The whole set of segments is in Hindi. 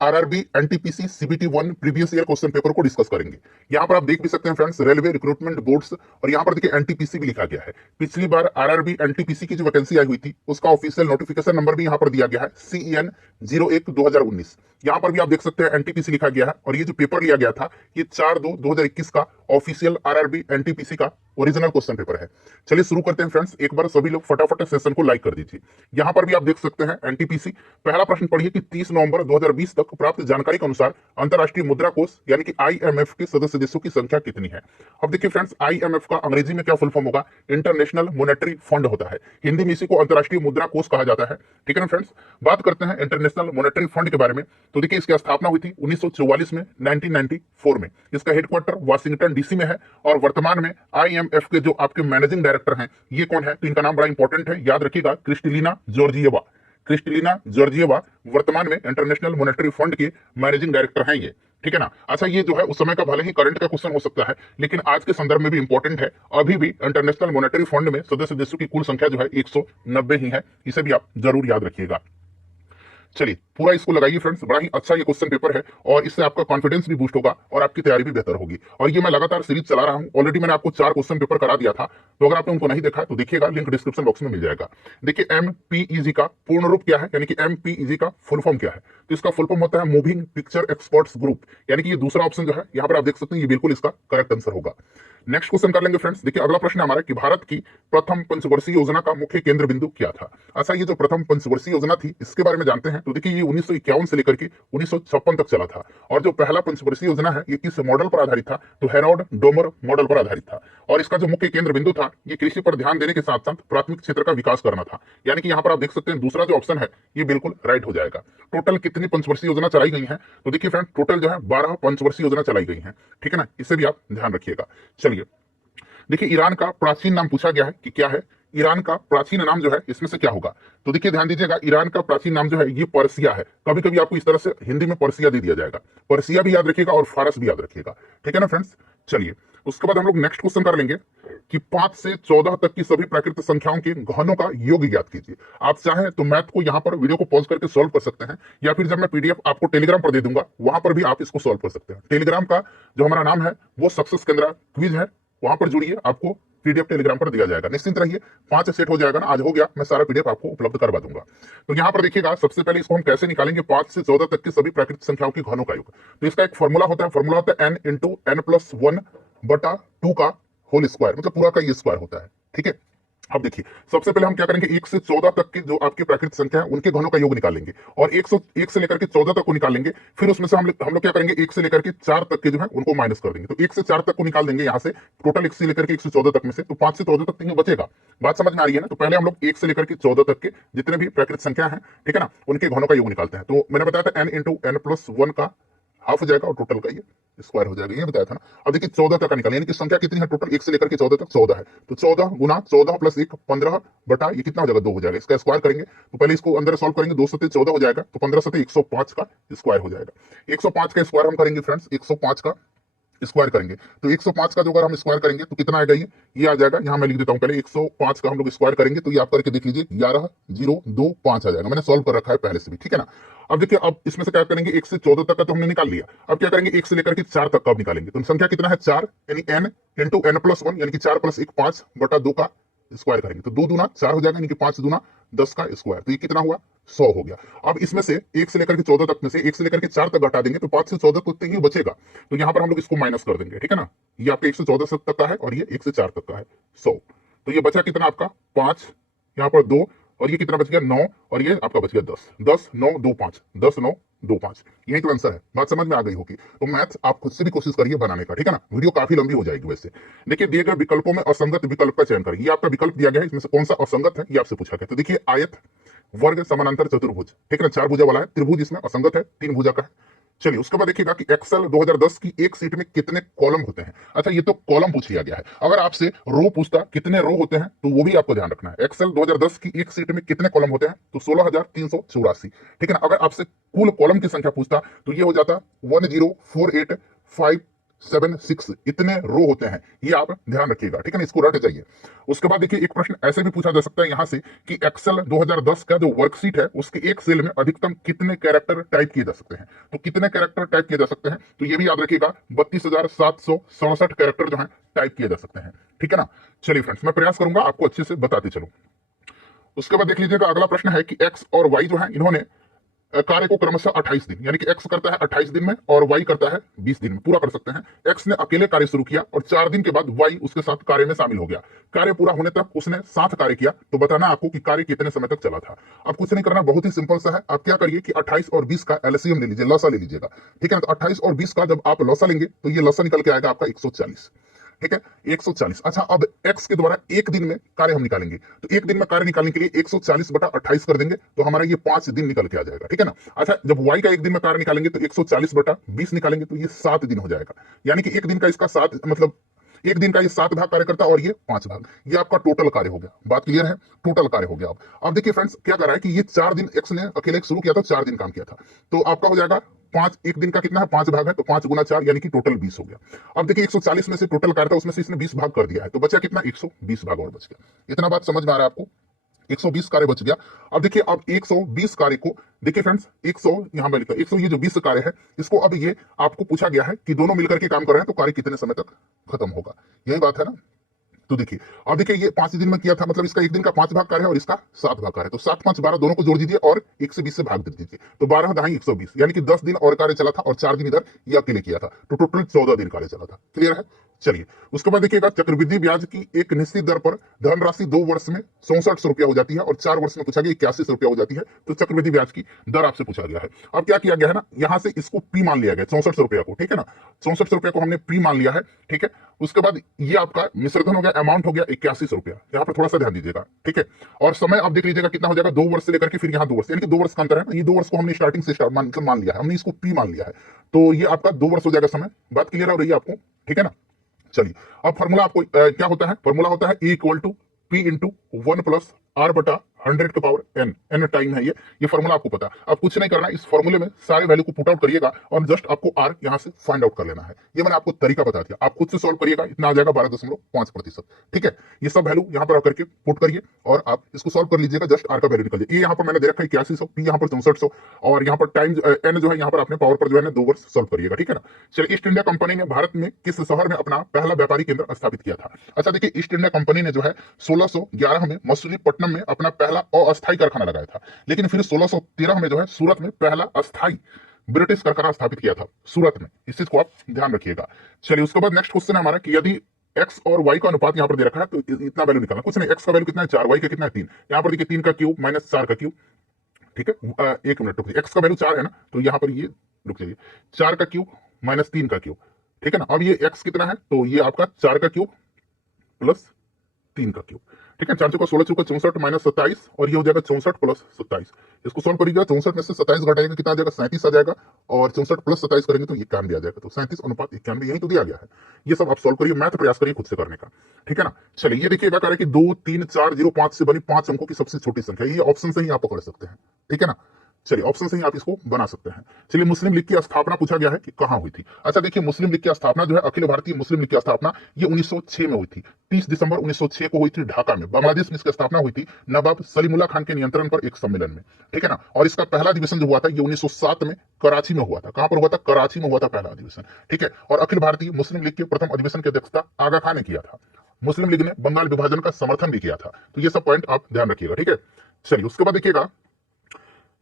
RRB NTPC CBT 1 previous year question paper को डिस्कस करेंगे। यहाँ पर आप देख भी सकते हैं फ्रेंड्स, रेलवे रिक्रूटमेंट बोर्ड्स, और यहाँ पर देखिए एनटीपीसी भी लिखा गया है। पिछली बार आरआरबी एनटीपीसी की जो वैकेंसी आई हुई थी उसका ऑफिशियल नोटिफिकेशन नंबर भी यहाँ पर दिया गया है, CEN 01/2019। यहाँ पर भी आप देख सकते हैं एनटीपीसी लिखा गया है, और ये जो पेपर लिया गया था ये 4/2/2021 का ऑफिशियल आरआरबी एनटीपीसी का ओरिजिनल क्वेश्चन पेपर है। चलिए शुरू करते हैं फ्रेंड्स। एक बार सभी लोग फटाफट सेशन को लाइक कर दीजिए। यहाँ पर भी आप देख सकते हैं एनटीपीसी। पहला प्रश्न पढ़िए कि 30 नवंबर 2020 तक प्राप्त जानकारी के अनुसार अंतरराष्ट्रीय मुद्रा कोष यानी कि IMF के सदस्य देशों की संख्या कितनी है। अब देखिए फ्रेंड्स, IMF का अंग्रेजी में क्या फुल फॉर्म होगा? इंटरनेशनल मॉनेटरी फंड होता है। हिंदी में इसी को अंतरराष्ट्रीय मुद्रा कोष कहा जाता है। ठीक है ना फ्रेंड्स। बात करते हैं इंटरनेशनल मॉनेटरी फंड के बारे में। तो देखिए इसकी स्थापना हुई थी 1944 में, 1994 में। इसका हेडक्वार्टर वाशिंगटन DC में है, और वर्तमान में IMF के जो आपके मैनेजिंग डायरेक्टर हैं ये कौन है? तो इनका नाम बड़ा इंपॉर्टेंट है, याद रखिएगा, क्रिस्टलिना जॉर्जिएवा। क्रिस्टलिना जॉर्जिएवा वर्तमान में इंटरनेशनल मॉनेटरी फंड के मैनेजिंग डायरेक्टर हैं ये। ठीक है ना। अच्छा, ये जो है उस समय का भले ही करंट का क्वेश्चन हो सकता है, लेकिन आज के संदर्भ में भी इंपॉर्टेंट है। अभी भी इंटरनेशनल मॉनेटरी फंड में सदस्य देशों की कुल संख्या जो है 190 ही है। इसे भी आप जरूर याद रखिएगा। चलिए पूरा इसको लगाइए फ्रेंड्स, बड़ा ही अच्छा ये क्वेश्चन पेपर है, और इससे आपका कॉन्फिडेंस भी बूस्ट होगा और आपकी तैयारी भी बेहतर होगी। और ये मैं लगातार सीरीज चला रहा हूं। ऑलरेडी मैंने आपको 4 क्वेश्चन पेपर करा दिया था, तो अगर आपने उनको नहीं देखा तो देखिएगा, लिंक डिस्क्रिप्शन बॉक्स में मिल जाएगा। देखिए MPEG का पूर्ण रूप क्या है, यानी कि MPEG का फुल फॉर्म क्या है? तो इसका फुल फॉर्म होता है मूविंग पिक्चर एक्सपर्ट्स ग्रुप, यानी कि ये दूसरा ऑप्शन जो है यहाँ पर आप देख सकते हैं, ये बिल्कुल इसका करेक्ट आंसर होगा। नेक्स्ट क्वेश्चन कर लेंगे फ्रेंड्स। देखिए अगला प्रश्न हमारा कि भारत की प्रथम पंचवर्षीय योजना का मुख्य केंद्र बिंदु क्या था। अच्छा, ये जो प्रथम पंचवर्षीय योजना थी इसके बारे में जानते हैं। तो देखिए ये 1951 से लेकर के 1956 तक चला था, और जो पहला पंचवर्षीय योजना है ये किस मॉडल पर आधारित था? तो हेरोल्ड डोमर मॉडल पर आधारित था, और इसका जो मुख्य केंद्र बिंदु था ये कृषि पर ध्यान देने के साथ साथ प्राथमिक क्षेत्र का विकास करना था। यानी कि यहाँ पर आप देख सकते हैं दूसरा जो ऑप्शन है ये बिल्कुल राइट हो जाएगा। टोटल कितनी पंचवर्षीय योजना चलाई गई है? तो देखिए फ्रेंड, टोटल जो है 12 पंचवर्षीय योजना चलाई गई है। ठीक है ना, इसे भी आप ध्यान रखिएगा। चलिए देखिए, ईरान का प्राचीन नाम पूछा गया है कि क्या है? ईरान का प्राचीन नाम जो है इसमें से क्या होगा? तो देखिए ध्यान दीजिएगा, ईरान का प्राचीन नाम जो है ये पर्सिया है। कभी कभी आपको इस तरह से हिंदी में पर्सिया दे दिया जाएगा। पर्सिया भी याद रखिएगा और फारस भी याद रखिएगा। ठीक है ना फ्रेंड्स। चलिए उसके बाद हम लोग नेक्स्ट क्वेश्चन कर लेंगे कि 5 से 14 तक की सभी प्राकृतिक संख्याओं के घनों का योग ज्ञात कीजिए। आप चाहें तो मैथ को यहाँ पर वीडियो को पॉज करके सॉल्व कर सकते हैं, या फिर जब मैं PDF आपको टेलीग्राम पर दे दूंगा वहां पर भी आप इसको सॉल्व कर सकते हैं। टेलीग्राम का जो हमारा नाम है वो सक्सेस केंद्र क्विज है, वहां पर जुड़िए, आपको PDF टेलीग्राम पर दिया जाएगा। निश्चिंत रहिए, 5 सेट हो जाएगा ना, आज हो गया, मैं सारा PDF आपको उपलब्ध करवा दूंगा। तो यहाँ पर देखिएगा, सबसे पहले इसको हम कैसे निकालेंगे 5 से 14 तक की सभी प्राकृतिक संख्याओं के घनों का योग। तो इसका एक फॉर्मूला होता है, फॉर्मूला होता है n इंटू n+1/2 का होल स्क्वायर, मतलब पूरा का ये स्क्वायर होता है। ठीक है। अब देखिए सबसे पहले हम क्या करेंगे, 1 से 14 तक के जो आपकी प्राकृतिक संख्या है उनके घनों का योग निकालेंगे, और 1 से लेकर के 14 तक को निकालेंगे। फिर उसमें से हम लोग क्या करेंगे, 1 से लेकर के 4 तक के जो है उनको माइनस कर देंगे। तो 1 से 4 तक को निकाल देंगे यहाँ से, टोटल 1 से लेकर के 1 से 14 तक में से, तो 5 से 14 तक नहीं बचेगा। बात समझ में आ रही है ना। तो पहले हम लोग 1 से लेकर के 14 तक के जितने भी प्राकृतिक संख्या है, ठीक है ना, उनके घनों का योग निकालते हैं। तो मैंने बताया था n इंटू n+1 का हाफ हो जाएगा, और टोटल का ये स्क्वायर हो जाएगा, ये बताया था ना। अब देखिए 14 तक का निकालें, यानी कि संख्या कितनी है टोटल, 1 से लेकर के 14 तक 14 है। तो 14 गुना 14 + 1 15 बटा ये कितना हो जाएगा, 2 हो जाएगा। इसका स्क्वायर करेंगे तो पहले इसको अंदर सॉल्व करेंगे, 2 सते 14 हो जाएगा, तो 15 सते 105 का स्क्वायर हो जाएगा। 105 का स्क्वायर हम करेंगे फ्रेंड्स, 105 का स्क्वायर करेंगे तो 105 का जो अगर हम स्क्वायर करेंगे तो कितना आएगा, ये आ जाएगा। यहां मैं लिख देता हूं, पहले 105 का हम लोग स्क्वायर करेंगे तो ये आप करके देख लीजिए, 11,025 आ जाएगा। मैंने सॉल्व कर रखा है पहले से भी। ठीक है ना। अब देखिए, अब इसमें से क्या करेंगे, 1 से 14 तक का तो हमने निकाल लिया। अब क्या करेंगे, 1 से लेकर के 4 तक का अब निकालेंगे। तो संख्या कितना है, 4, यानी n इंटू n+1, यानी कि 4 + 1 5/2 का स्क्वायर करेंगे तो 2 दूना 4 हो जाएगा, यानी कि 5 दूना 10 का स्क्वायर। तो ये कितना हुआ, 100 हो गया। अब इसमें से 1 से लेकर के 14 तक में से 1 से लेकर के 4 तक घटा देंगे तो 5 से 14 तक ही बचेगा। तो यहां पर हम लोग इसको माइनस कर देंगे। ठीक है ना। ये आपका 1 से 14 तक का है, और ये 1 से 4 तक का है, 100। तो ये बचा कितना आपका 5, यहाँ पर 2, और ये कितना बच गया 9, और ये आपका बच गया 10। 10 9 2 5, 10 9 2 5, यही तो आंसर है। बात समझ में आ गई होगी। तो मैथ आप खुद से भी कोशिश करिए बनाने का। ठीक है ना। वीडियो काफी लंबी हो जाएगी वैसे। देखिए दिए गए विकल्पों में असंगत विकल्प का चयन करिए। ये आपका विकल्प दिया गया है, इसमें से कौन सा असंगत है ये आपसे पूछा गया। तो देखिए आयत, वर्ग, समानांतर, चतुर्भुज, ठीक है ना, 4 भुजा वाला है। त्रिभुज इसमें असंगत है, 3 भुजा का है। चलिए उसके बाद देखिएगा कि एक्सेल 2010 की एक सीट में कितने कॉलम होते हैं। अच्छा, ये तो कॉलम पूछ लिया गया है। अगर आपसे रो पूछता कितने रो होते हैं तो वो भी आपको ध्यान रखना है। एक्सेल 2010 की एक सीट में कितने कॉलम होते हैं, तो 16,384। ठीक है ना। अगर आपसे कुल कॉलम की संख्या पूछता तो ये हो जाता 10485 7 6 इतने रो होते हैं, ये आप ध्यान रखिएगा, ठीक है ना, इसको रट जाइए। उसके बाद देखिए एक प्रश्न ऐसे भी पूछा जा सकता है यहाँ से कि एक्सेल 2010 का जो वर्कशीट है उसके एक सेल में अधिकतम कितने कैरेक्टर टाइप किए जा सकते हैं। तो कितने कैरेक्टर टाइप किए जा सकते हैं, तो ये भी याद रखिएगा 32,767 कैरेक्टर जो है टाइप किए जा सकते हैं, ठीक है ना। चलिए फ्रेंड्स, मैं प्रयास करूंगा आपको अच्छे से बताते चलूं। उसके बाद देख लीजिएगा अगला प्रश्न है कि एक्स और वाई जो है इन्होंने कार्य को क्रमशः 28 दिन, यानी कि एक्स करता है 28 दिन में और वाई करता है 20 दिन में, पूरा कर सकते हैं। एक्स ने अकेले कार्य शुरू किया और 4 दिन के बाद वाई उसके साथ कार्य में शामिल हो गया। कार्य पूरा होने तक उसने साथ कार्य किया, तो बताना आपको कि कार्य कितने समय तक चला था। अब कुछ नहीं करना, बहुत ही सिंपल सा है। आप क्या करिए कि 28 और 20 का एलसीएम ले लीजिए, लसा ले लीजिएगा, ठीक है ना। तो 28 और 20 का जब आप लसा लेंगे तो ये लसा निकल के आएगा आपका 140, ठीक है, 140। अच्छा, अब x के द्वारा एक दिन में कार्य हम निकालेंगे, तो एक दिन में कार्य निकालने के लिए 140 बटा 28 कर देंगे, तो हमारा ये 5 दिन निकल के आ जाएगा, ठीक है ना। अच्छा, जब y का एक दिन में कार्य निकालेंगे तो 140 बटा 20 निकालेंगे, तो ये 7 दिन हो जाएगा, यानी कि एक दिन का इसका 7, मतलब एक दिन का ये 7 भाग कार्य करता है और ये 5 भाग, ये आपका टोटल कार्य हो गया। बात क्लियर है, टोटल कार्य हो गया। अब देखिए फ्रेंड्स क्या कर रहा है कि ये 4 दिन x ने अकेले शुरू किया था, 4 दिन काम किया था, तो आपका हो जाएगा 5, एक दिन का कितना है 5 भाग है, तो 5 गुना 4 यानी कि टोटल 20 हो गया। अब देखिए 140 में से टोटल कार्य था, उसमें से इसने 20 भाग कर दिया है, तो बचा कितना 120 भाग और बच गया। इतना बात समझ में आ रहा है आपको, 120 कार्य बच गया। अब देखिए, अब 120 कार्य को देखिए फ्रेंड्स, 100 यहां पर लिखा 100, ये जो 20 कार्य है इसको अब ये आपको पूछा गया है कि दोनों मिलकर के काम कर रहे हैं तो कार्य कितने समय तक खत्म होगा, यही बात है ना। तो देखिए, अब देखिए ये 5 दिन में किया था, मतलब इसका एक दिन का 5 भाग कार्य है और इसका 7 भाग कार्य है, तो 7 5 12 दोनों को जोड़ दीजिए और 1 से 20 से भाग दे दीजिए, तो 12 दहाई 120, यानी कि 10 दिन और कार्य चला था और 4 दिन इधर ये अकेले किया था, तो टोटल 14 दिन कार्य चला था। क्लियर है। चलिए, उसके बाद देखिएगा चक्रवृद्धि ब्याज की एक निश्चित दर पर धनराशि 2 वर्ष में 64 रुपया हो जाती है और 4 वर्ष में पूछा गया 81 रुपया हो जाती है, तो चक्रवृद्धि ब्याज की दर आपसे पूछा गया है। अब क्या किया गया है ना, यहां से इसको पी मान लिया गया 64 रुपया को, ठीक है ना, 64 रुपया को हमने पी मान लिया है, ठीक है। उसके बाद ये आपका मिश्रधन हो गया, अमाउंट हो गया 81 रुपया, यहाँ पर थोड़ा सा ध्यान दीजिएगा, ठीक है। और समय आप देख लीजिएगा कितना हो जाएगा, 2 वर्ष से लेकर के फिर यहाँ 2 वर्ष, यानी कि 2 वर्ष का अंतर है ना, ये 2 वर्ष को हमने स्टार्टिंग से मतलब मान लिया है, हमने इसको पी मान लिया है, तो ये आपका 2 वर्ष हो जाएगा समय। बात क्लियर हो रही है आपको, ठीक है ना। चलिए, अब फॉर्मूला आपको क्या होता है, फॉर्मूला होता है E equal to P into 1 plus R बटा 100 के पावर n टाइम है ये फॉर्मूला आपको पता है। अब कुछ नहीं करना, इस फॉर्मूले में सारे वैल्यू को पुट आउट करिएगा और जस्ट आपको R यहां से फाइंड आउट कर लेना है। ये मैंने आपको तरीका बता दिया, आप खुद से सॉल्व करिएगा, इतना आ जाएगा 12.5%, ठीक है। ये सब वैल्यू यहां पर आकर के पुट करिए और आप इसको सॉल्व कर लीजिएगा, जस्ट R का वैल्यू निकल जाए। ये यहां पर मैंने दे रखा है 8100, P यहां पर 6400 और यहां पर टाइम n जो है यहां पर अपने पावर पर जो है 2 वर्ष सॉल्व करिएगा, ठीक है ना। चलिए, ईस्ट इंडिया कंपनी ने भारत में किस शहर में अपना पहला व्यापारिक केंद्र स्थापित किया था। अच्छा देखिए, ईस्ट इंडिया कंपनी ने जो है 1611 में मसूलीपट्टनम में अपना पहला अस्थायी कारखाना लगाया था, लेकिन फिर 1613 में जो है सूरत में पहला अस्थायी ब्रिटिश कारखाना स्थापित किया था सूरत में, इस चीज को आप ध्यान रखिएगा। चलिए, उसके बाद नेक्स्ट क्वेश्चन है हमारा कि यदि एक्स और वाई का अनुपात यहां पर दे रखा है तो इतना वैल्यू निकालना, कुछ नहीं, एक्स का वैल्यू कितना है 4, वाई का कितना है 3, यहां पर देखिए 3 का क्यूब माइनस 4 का क्यूब, ठीक है। एक मिनट रुकिए, एक्स का वैल्यू 4 है ना, तो यहां पर ये रुक जाइए, 4 का क्यूब माइनस 3 का क्यूब, ठीक है ना। अब ये एक्स कितना है, तो ये आपका 4 का क्यूब प्लस 3 का क्यूब, ठीक है। 4 चौका 16 चौका 64 माइनस 27 और ये हो जाएगा 64 प्लस 27। इसको सॉल्व करिएगा, 64 में से 27 घटाएगा कितना आ जाएगा 37 आ जाएगा और 64 प्लस 27 करेंगे तो 91 आ जाएगा, तो 37:91 यही तो दिया गया है। ये सब आप सॉल्व करिए, मैथ प्रयास करिए खुद से करने का, ठीक है ना। चलिए, ये देखिए क्या करें कि 2 3 4 0 5 से बनी 5 अंकों की सबसे छोटी संख्या, ये ऑप्शन से ही आप पकड़ सकते हैं, ठीक है ना। चलिए, ऑप्शन से ही आप इसको बना सकते हैं। चलिए, मुस्लिम लीग की स्थापना पूछा गया है कि कहां हुई थी। अच्छा देखिए, मुस्लिम लीग की स्थापना जो है, अखिल भारतीय मुस्लिम लीग की स्थापना ये 1906 में हुई थी, 30 दिसंबर 1906 को हुई थी ढाका में। बांग्लादेश में इसकी स्थापना हुई थी नवाब सलीमुल्लाह खान के नियंत्रण पर एक सम्मेलन में, ठीक है ना। और इसका पहला अधिवेशन जो हुआ था ये 1907 में कराची में हुआ था। कहां पर हुआ था, कराची में हुआ था पहला अधिवेशन, ठीक है। और अखिल भारतीय मुस्लिम लीग के प्रथम अधिवेशन की अध्यक्षता आगा खान ने किया था। मुस्लिम लीग ने बंगाल विभाजन का समर्थन भी किया था, तो ये सब पॉइंट आप ध्यान रखिएगा, ठीक है। चलिए, उसके बाद देखिएगा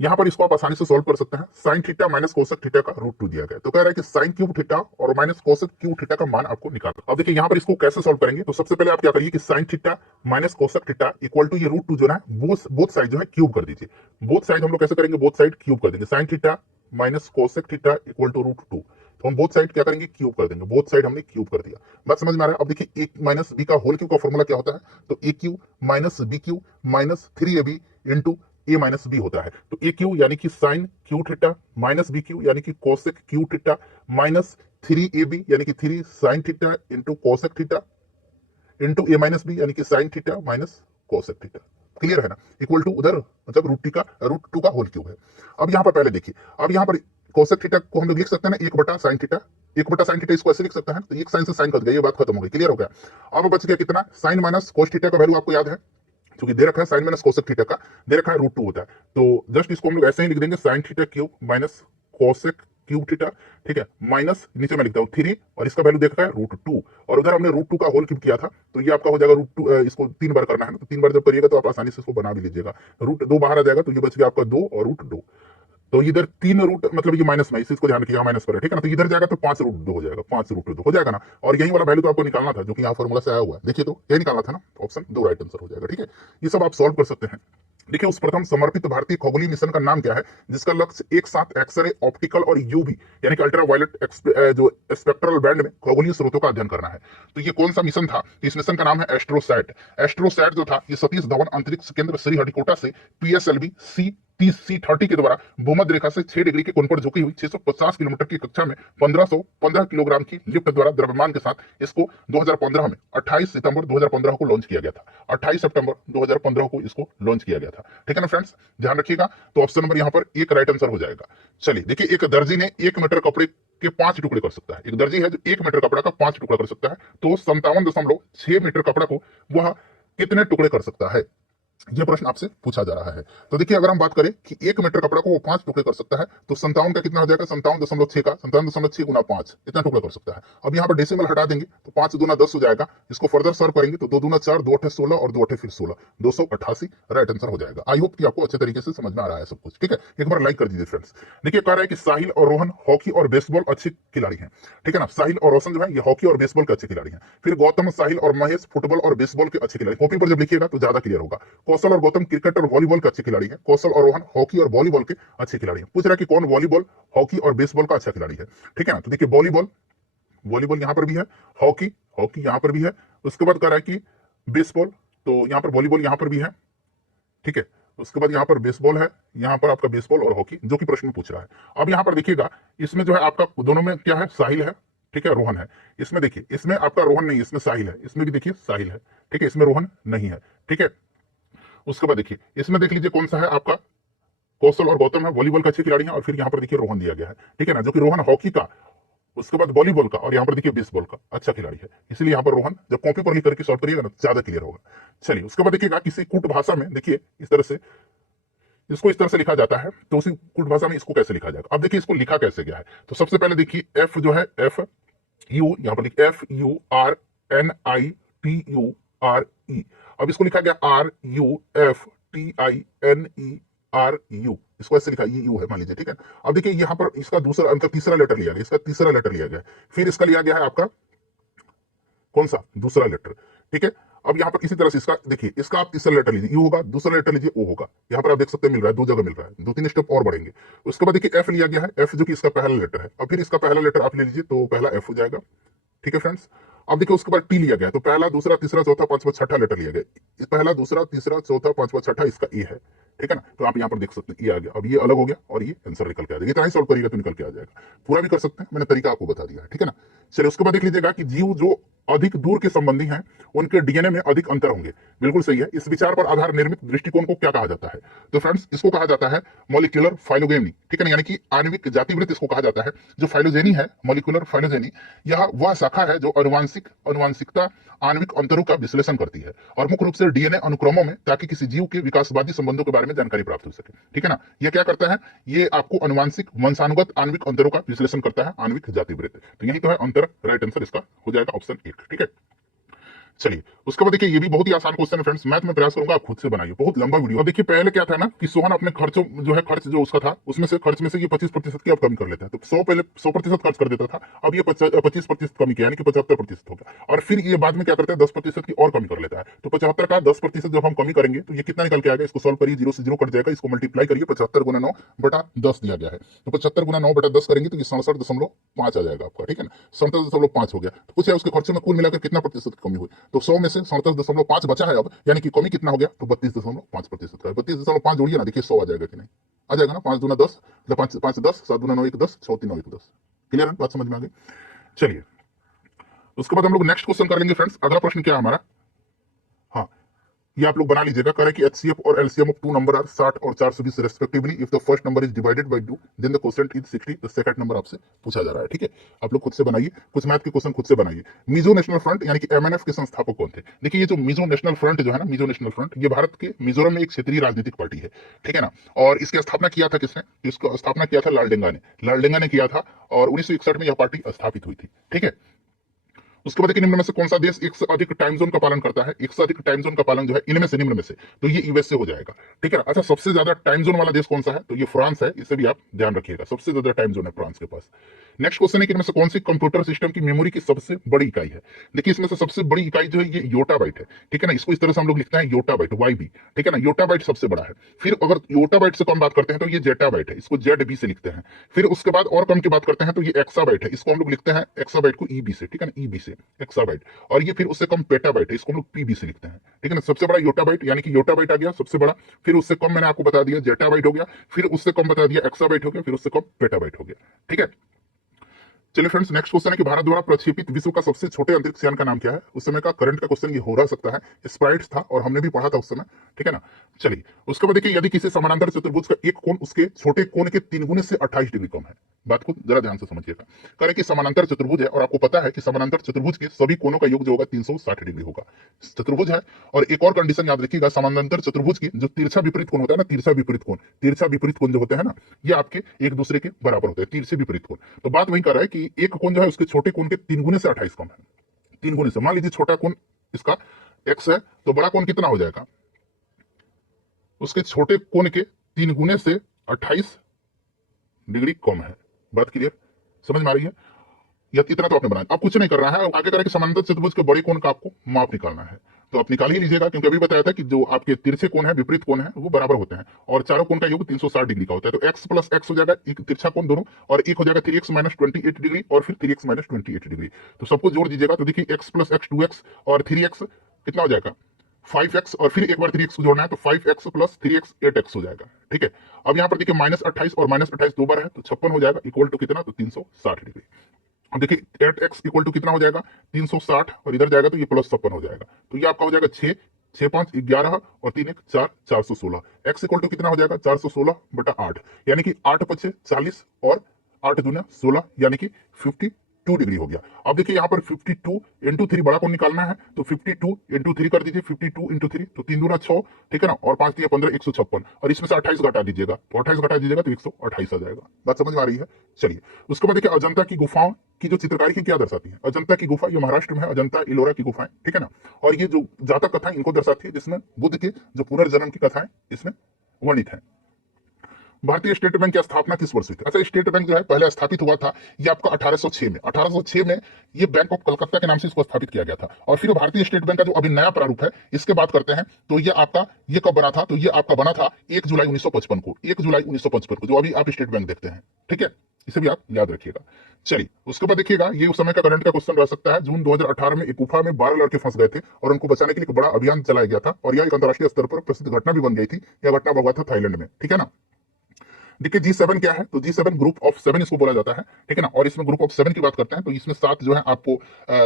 यहां पर इसको आप आसानी से सॉल्व कर सकते हैं। Sign theta minus cosec theta का रूट 2 दिया गया है, तो कह रहा है कि साइन क्यूब थीटा और माइनस कोसेक क्यूब थीटा का मान आपको निकालना। अब देखिए यहां पर इसको कैसे सॉल्व करेंगे, तो सबसे पहले आप क्या करिए कि sine theta minus cosec theta equal to ये रूट 2 जो है बोथ साइड जो है क्यूब कर दीजिए। बोथ साइड हम लोग कैसे करेंगे, बोथ साइड क्यूब कर देंगे। Sine theta minus cosec theta equal to root 2, तो हम बोथ साइड क्या करेंगे, क्यूब कर देंगे। बोथ साइड हमने क्यूब कर दिया, बात समझ में आ रहा है। अब देखिए ए माइनस बी का होल क्यूब का फॉर्मूला क्या होता है, तो a cube minus b cube minus 3ab into a minus b होता है। तो ए क्यू यानी कि sine cube theta minus b cube यानी कि cosec Q theta minus 3ab यानी कि 3 sine theta into cosec theta into a minus b यानी कि sine theta minus cosec theta. Clear है ना, इक्वल टू उधर मतलब रूट टू का होल क्यूब है। अब यहां पर पहले देखिए, अब यहां पर कोसेक थीटा को हम लोग लिख सकते हैं ना 1 बटा साइन थीटा, 1 बटा साइन थीटा, इसको ऐसे लिख सकते हैं, तो एक साइन से साइन कट गया, ये बात खत्म हो गई, क्लियर हो गया। अब बच गया कितना, साइन माइनस कोस थीटा का वैल्यू आपको याद है, क्योंकि दे रखा है साइन माइनस कोसेक थीटा का, दे रखा है √2 होता है, तो जस्ट इसको हम लोग ऐसे ही लिख देंगे, sine theta cube minus cosec cube theta, ठीक है, माइनस नीचे मैं लिखता हूँ 3 और इसका वैल्यू देखा है √2, और उधर हमने √2 का होल क्यूब किया था, तो ये आपका हो जाएगा √2, इसको 3 बार करना है ना, तो 3 बार जब करिएगा तो आप आसानी से इसको बना भी लीजिएगा, √2 बाहर आ जाएगा, तो ये बच गया आपका 2 और √2, तो इधर 3 रूट मतलब ये माइनस में, इस चीज को ध्यान रखिएगा, माइनस करें, ठीक है ना, तो इधर जाएगा तो 5 √2 हो जाएगा, 5 √2 हो जाएगा ना, और यही वाला वैल्यू तो आपको निकालना था जो कि यहाँ फॉर्मूला से आया हुआ है, देखिए तो यही निकालना था ना, ऑप्शन 2 राइट आंसर हो जाएगा, ठीक है। ये सब आप सॉल्व कर सकते हैं। देखिए उस प्रथम समर्पित भारतीय खगोलीय मिशन का नाम क्या है, जिसका लक्ष्य एक साथ एक्सरे, ऑप्टिकल और यूवी यानी कि अल्ट्रावायलेट जो स्पेक्ट्रल बैंड में खगोलीय स्रोतों का अध्ययन करना है। तो ये कौन सा मिशन था, तो इस मिशन का नाम है एस्ट्रोसैट। एस्ट्रोसैट जो था ये सतीश धवन अंतरिक्ष केंद्र श्रीहरिकोटा से PSLV C30 के द्वारा भूमध्य रेखा से 6 डिग्री के कोण पर झुकी हुई 650 किलोमीटर की कक्षा में 1515 किलोग्राम की लिफ्ट द्वारा द्रव्यमान के साथ इसको 2015 में 28 सितंबर 2015 को लॉन्च किया गया था। 28 सितंबर 2015 को इसको लॉन्च किया गया था, ठीक है ना फ्रेंड्स, ध्यान रखिएगा। तो ऑप्शन नंबर यहाँ पर एक राइट आंसर हो जाएगा। चलिए देखिए, एक दर्जी ने 1 मीटर कपड़े के 5 टुकड़े कर सकता है। एक दर्जी है जो 1 मीटर कपड़ा का 5 टुकड़ा कर सकता है, तो 57.6 मीटर कपड़ा को वह कितने टुकड़े कर सकता है, ये प्रश्न आपसे पूछा जा रहा है। तो देखिए अगर हम बात करें कि 1 मीटर कपड़ा को वो 5 टुकड़े कर सकता है, तो 57 का कितना हो जाएगा, 57.6 का 57.6 गुना 5 इतना टुकड़ा कर सकता है। अब यहाँ पर डेसिमल हटा देंगे तो 5 दूना 10 हो जाएगा, इसको फर्दर सॉल्व करेंगे तो 2 दूना 4, 2 अठे 16 और 2 अठे फिर 16, 288 राइट आंसर हो जाएगा। आई होप कि आपको अच्छे तरीके से समझ में आ रहा है सब कुछ, ठीक है। एक बार लाइक कर दीजिए फ्रेंड्स। देखिए कह रहा है कि साहिल और रोहन हॉकी और बेसबॉल अच्छे खिलाड़ी हैं, ठीक है ना। साहिल और रोशन जो है ये हॉकी और बेसबॉल के अच्छे खिलाड़ी हैं। फिर गौतम, साहिल और महेश फुटबॉल और बेसबॉल के अच्छे खिलाड़ी। कॉपी पर जब लिखिएगा तो ज्यादा क्लियर होगा। कौशल और गौतम क्रिकेट और वॉलीबॉल के अच्छे खिलाड़ी हैं। कौशल और रोहन हॉकी और वॉलीबॉल के अच्छे खिलाड़ी हैं। पूछ रहा है कि कौन वॉलीबॉल, हॉकी और बेसबॉल का अच्छा खिलाड़ी है, ठीक है ना। तो देखिए वॉलीबॉल यहां पर भी है, हॉकी यहां पर भी है। उसके बाद कह रहा है कि बेसबॉल, तो यहां पर वॉलीबॉल यहां पर भी है, ठीक है। उसके बाद यहां पर बेसबॉल है, यहां पर आपका बेसबॉल और हॉकी जो कि प्रश्न पूछ रहा है। अब यहां पर देखिएगा इसमें जो है आपका दोनों में क्या है, साहिल है, ठीक है, रोहन है। इसमें देखिए, इसमें आपका रोहन नहीं, इसमें साहिल है। इसमें भी देखिए साहिल है, ठीक है, इसमें रोहन नहीं है, ठीक है। उसके बाद देखिए इसमें देख लीजिए कौन सा है आपका, कौशल और गौतम है, वॉलीबॉल का अच्छे खिलाड़ी हैं। और फिर यहाँ पर देखिए रोहन दिया गया है, ठीक है ना, जो कि रोहन हॉकी का, उसके बाद वॉलीबॉल का, और यहाँ पर देखिए बेसबॉल का अच्छा खिलाड़ी है। इसलिए यहाँ पर रोहन जब कॉपी पर लिख करके सॉल्व करिएगा ना ज्यादा क्लियर होगा। चलिए उसके बाद देखिएगा किसी कूट भाषा में, देखिए इस तरह से, इसको इस तरह से लिखा जाता है, तो उसी कूट भाषा में इसको कैसे लिखा जाएगा। अब देखिए इसको लिखा कैसे गया है, तो सबसे पहले देखिए एफ जो है, एफ यू, यहाँ पर देखिए FURNITURE। अब इसको लिखा गया RUFTINERU, इसको ऐसे लिखा, ये यू है मान लीजिए, ठीक है। अब देखिए यहाँ पर इसका दूसरा अंक तीसरा लेटर लिया गया, इसका तीसरा लेटर लिया गया, फिर इसका लिया गया है आपका कौन सा, दूसरा लेटर, ठीक है। अब यहाँ पर इसी तरह से इसका देखिए, इसका आप तीसरा लेटर लीजिए, यू होगा, दूसरा लेटर लीजिए, ओ होगा। यहाँ पर आप देख सकते हैं मिल रहा है, 2 जगह मिल रहा है, 2-3 स्टेप और बढ़ेंगे। उसके बाद देखिए एफ लिया गया है, एफ जो कि इसका पहला लेटर है। अब फिर इसका पहला लेटर आप ले लीजिए, तो पहला एफ हो जाएगा, ठीक है फ्रेंड्स। अब देखिए उसके बाद टी लिया गया, तो पहला, दूसरा, तीसरा, चौथा, पांचवा, छठा लेटर लिया गया। पहला, दूसरा, तीसरा, चौथा, पांचवा, छठा, इसका ए है, ठीक है ना। तो आप यहाँ पर देख सकते हैं ये आ गया। अब ये अलग हो गया और ये आंसर निकल के आ जाएगा। इतना ही सॉल्व करिएगा तो निकल के आ जाएगा। पूरा भी कर सकते हैं, मैंने तरीका आपको बता दिया है, ठीक है ना। चलिए उसके बाद देख लीजिएगा कि जीव जो अधिक दूर के संबंधी हैं उनके डीएनए में अधिक अंतर होंगे। बिल्कुल सही है। इस विचार पर आधार निर्मित दृष्टिकोण को क्या कहा जाता है, तो फ्रेंड्स इसको कहा जाता है मॉलिक्यूलर फाइलोजेनी, ठीक है ना, यानी कि आणविक जातिवृत्त इसको कहा जाता है। जो फाइलोजेनी है, मॉलिक्यूलर फाइलोजेनी, यह वह शाखा है जो अनुवांशिकता आणविक अंतरों का विश्लेषण करती है, और मुख्य रूप से डीएनए अनुक्रमों में, ताकि किसी जीव के विकासवादी संबंधों के बारे में जानकारी प्राप्त हो सके, ठीक है ना। यह क्या करता है, ये आपको अनुवांशिक वंशानुगत आणविक अंतरों का विश्लेषण करता है, आणविक जातिवृत्त। तो यही तो है अंतर, राइट आंसर इसका हो जाएगा ऑप्शन 1, ठीक है। चलिए उसके बाद देखिए ये भी बहुत ही आसान क्वेश्चन है फ्रेंड्स, मैथ में प्रयास करूंगा आप खुद से बनाइए, बहुत लंबा वीडियो। देखिए पहले क्या था ना कि सोहन अपने खर्चों जो है, खर्च जो उसका था उसमें से, खर्च में से ये 25% की अब कमी कर लेता है। तो 100 पहले 100% खर्च कर देता था, अब ये 25% कमी किया, यानी कि 75% हो गया। और फिर ये बाद में क्या करता है, 10% की और कमी कर लेता है। तो 75 का 10% जब हम कमी करेंगे तो ये कितना निकल के आएगा, इसको सॉल्व करिए, 0 से 0 कट जाएगा, इसको मल्टीप्लाई करिए, 75 गुना 9 बटा 10 दिया गया है। तो 75 गुना 9 बटा 10 करेंगे तो ये 67.5 आ जाएगा आपका, ठीक है ना, 67.5 हो गया। तो कुछ है उसके खर्चे में कुल मिलाकर कितना प्रतिशत की कमी हुई, तो 100 में से 37.5 बचा है अब, यानी कि कमी कितना हो गया, तो 32.5% का। 32.5 जोड़िए ना, देखिए 100 आ जाएगा कि नहीं, आ जाएगा ना। 5 दूना 10, 5 10, 7 दूना 9 1 10, 6 3 9 1 10। क्लियर है, बात समझ में आ गई। चलिए उसके बाद हम लोग नेक्स्ट क्वेश्चन कर लेंगे फ्रेंड्स। अगला प्रश्न क्या है हमारा, हाँ ये आप लोग बना लीजिएगा। कह रहे कि HCF और LCM of two number are 60 और 420 respectively. If the first number is divided by 2 then the quotient is 60। The second number आपसे पूछा जा रहा है, ठीक है। आप लोग खुद से बनाइए, कुछ मैथ के क्वेश्चन खुद से बनाइए। मिजो नेशनल फ्रंट यानी कि MNF के संस्थापक कौन थे? देखिए, ये जो मिजो नेशनल फ्रंट जो है ना, मिजो नेशनल फ्रंट, ये भारत के मिजोरम में एक क्षेत्रीय राजनीतिक पार्टी है, ठीक है ना। और इसकी स्थापना किया था किसने? इसको स्थापना किया था लालडेंगा ने, लालडेंगा ने किया था, और 1961 में यह पार्टी स्थापित हुई थी, ठीक है। उसके बाद देखिए, निम्न में से कौन सा देश एक से अधिक टाइम जोन का पालन करता है? एक से अधिक टाइम जोन का पालन जो है इनमें से, निम्न में से, तो ये यूएस से हो जाएगा, ठीक है ना। अच्छा, सबसे ज्यादा टाइम जोन वाला देश कौन सा है? तो ये फ्रांस है, इसे भी आप ध्यान रखिएगा, सबसे ज्यादा टाइम जोन है फ्रांस के पास। नेक्स्ट क्वेश्चन है कि इनमें से कौन सी कंप्यूटर सिस्टम की मेमोरी की सबसे बड़ी इकाई है? देखिए, इसमें से सबसे बड़ी इकाई जो है ये योटाबाइट है, ठीक है ना। इसको इस तरह से हम लोग लिखते हैं योटाबाइट, YB, ठीक है ना। योटाबाइट सबसे बड़ा है। फिर अगर योटाबाइट से कम बात करते हैं तो ये जेटाबाइट है, इसको ZB से लिखते हैं। फिर उसके बाद और कम की बात करते हैं तो ये एक्साबाइट है, इसको हम लोग लिखते हैं एक्साबाइट को EB से, ठीक है ना, EB से एक्साबाइट। और ये फिर उससे कम पेटाबाइट है, इसको हम लोग PB से लिखते हैं, ठीक है ना। सबसे बड़ा योटाबाइट यानी कि योटाबाइट आ गया सबसे बड़ा। फिर उससे कम मैंने आपको बता दिया जेटाबाइट हो गया। फिर उससे कम बता दिया एक्साबाइट हो गया। फिर उससे कम पेटाबाइट हो गया, ठीक है। चलिए फ्रेंड्स, नेक्स्ट क्वेश्चन है कि भारत द्वारा प्रक्षेपित विश्व का सबसे छोटे अंतरिक्ष यान का नाम क्या है? उस समय का करंट का क्वेश्चन ये हो रहा सकता है, स्प्राइट्स था और हमने भी पढ़ा था उस समय, ठीक है ना। चलिए, उसके बाद देखिए, यदि किसी समानांतर चतुर्भुज का एक कोण उसके छोटे कोण के 3 गुने से 28 डिग्री कम है। बात को जरा ध्यान से समझिएगा। कह रहे कि समानांतर चतुर्भुज है और आपको पता है कि समानांतर चतुर्भुज के सभी कोणों का योग जो होगा 360 डिग्री होगा। चतुर्भुज है, और एक और कंडीशन याद रखिएगा, समानांतर चतुर्भुज की जो तिरछा विपरीत कोण होता है ना, तिरछा विपरीत कोण जो होते हैं ना, ये आपके एक दूसरे के बराबर होते हैं, तिरछे विपरीत कोण। तो बात वही कर रहा है कि एक कोण जो है उसके छोटे कोण के 3 गुने से 28 कम है। 3 गुने से, मान लीजिए छोटा कोण इसका x है, तो बड़ा कोण कितना हो जाएगा? उसके छोटे कोण के 3 गुने से 28 डिग्री कम है। बात क्लियर, समझ में आ रही है? या इतना तो आपने बनाया, अब कुछ नहीं कर रहा है। आगे करें कि समानांतर चतुर्भुज के बड़े कोण का आपको माप निकालना है, तो आप निकाल ही लीजिएगा, क्योंकि अभी बताया था कि जो आपके तिरछे कोण है, विपरीत कोण है, वो बराबर होते हैं, और चारों कोण का योग 360 डिग्री का होता है। तो x प्लस x हो जाएगा, एक तिरछा कोण दोनों, और एक हो जाएगा 3x माइनस 28 डिग्री, और फिर 3x माइनस 28 डिग्री। तो सबको जोड़ दीजिएगा, तो देखिए x प्लस x 2x, और 3x कितना हो जाएगा? 5x, और फिर एक बार 3x को जोड़ना है, तो 5x प्लस 3x 8x हो जाएगा, ठीक है। अब यहाँ पर देखिए -28 और -28 दो बार है, तो 56 हो जाएगा, इक्वल टू कितना? तो 360 डिग्री। अब देखिए 8x इक्वल टू कितना हो जाएगा? 360, और इधर जाएगा तो ये प्लस 56 हो जाएगा, तो ये आपका हो जाएगा 6, 6 5 11, और 3 1 4, 416। x इक्वल टू कितना हो जाएगा? 416 बटा 8, यानी कि 8 5 40, और 8 दूना 16, यानी कि 52 डिग्री हो गया। अब देखिए यहाँ पर 52 इंटू 3 बड़ा कोण निकालना है, तो 52 इंटू 3 कर दीजिए, 52 इंटू 3, तो 3 दूना 6, ठीक है ना, और 5 दिया 15, 156, और इसमें से 28 घटा दीजिएगा, तो 28 घटा दीजिएगा तो 128 आ जाएगा। बात समझ में आ रही है? चलिए, उसके बाद देखिए, अजंता की गुफाओं की जो चित्रकारी है क्या दर्शाती है? अजंता की गुफा, ये महाराष्ट्र में है, अजंता इलोरा की गुफाएं, ठीक है ना। और ये जो जातक कथा इनको दर्शाती है, जिसमें बुद्ध के जो पुनर्जन्म की कथाएं इसमें वर्णित है। भारतीय स्टेट बैंक की स्थापना किस वर्ष हुई थी? अच्छा, स्टेट बैंक जो है पहले स्थापित हुआ था ये आपका 1806 में। 1806 में ये बैंक ऑफ कलकत्ता के नाम से इसको स्थापित किया गया था। और फिर भारतीय स्टेट बैंक का जो अभी नया प्रारूप है, इसके बात करते हैं, तो ये आपका ये कब बना था? तो ये आपका बना था 1 जुलाई 1955 को, 1 जुलाई 1955 को, जो अभी आप स्टेट बैंक देखते हैं, ठीक है। इसे भी आप याद रखिएगा। चलिए, उसके बाद देखिएगा, ये उस समय का करंट का क्वेश्चन रह सकता है। जून 2018 में एक गुफा में 12 लड़के फंस गए थे, और उनको बचाने के लिए एक बड़ा अभियान चलाया गया था, और यह एक अंतर्राष्ट्रीय स्तर पर प्रसिद्ध घटना भी बन गई थी। यह घटना हुआ था थाईलैंड में, ठीक है ना। देखिए G7 क्या है? तो G7 ग्रुप ऑफ 7 इसको बोला जाता है, ठीक है ना। और इसमें ग्रुप ऑफ 7 की बात करते हैं, तो इसमें 7 जो है आपको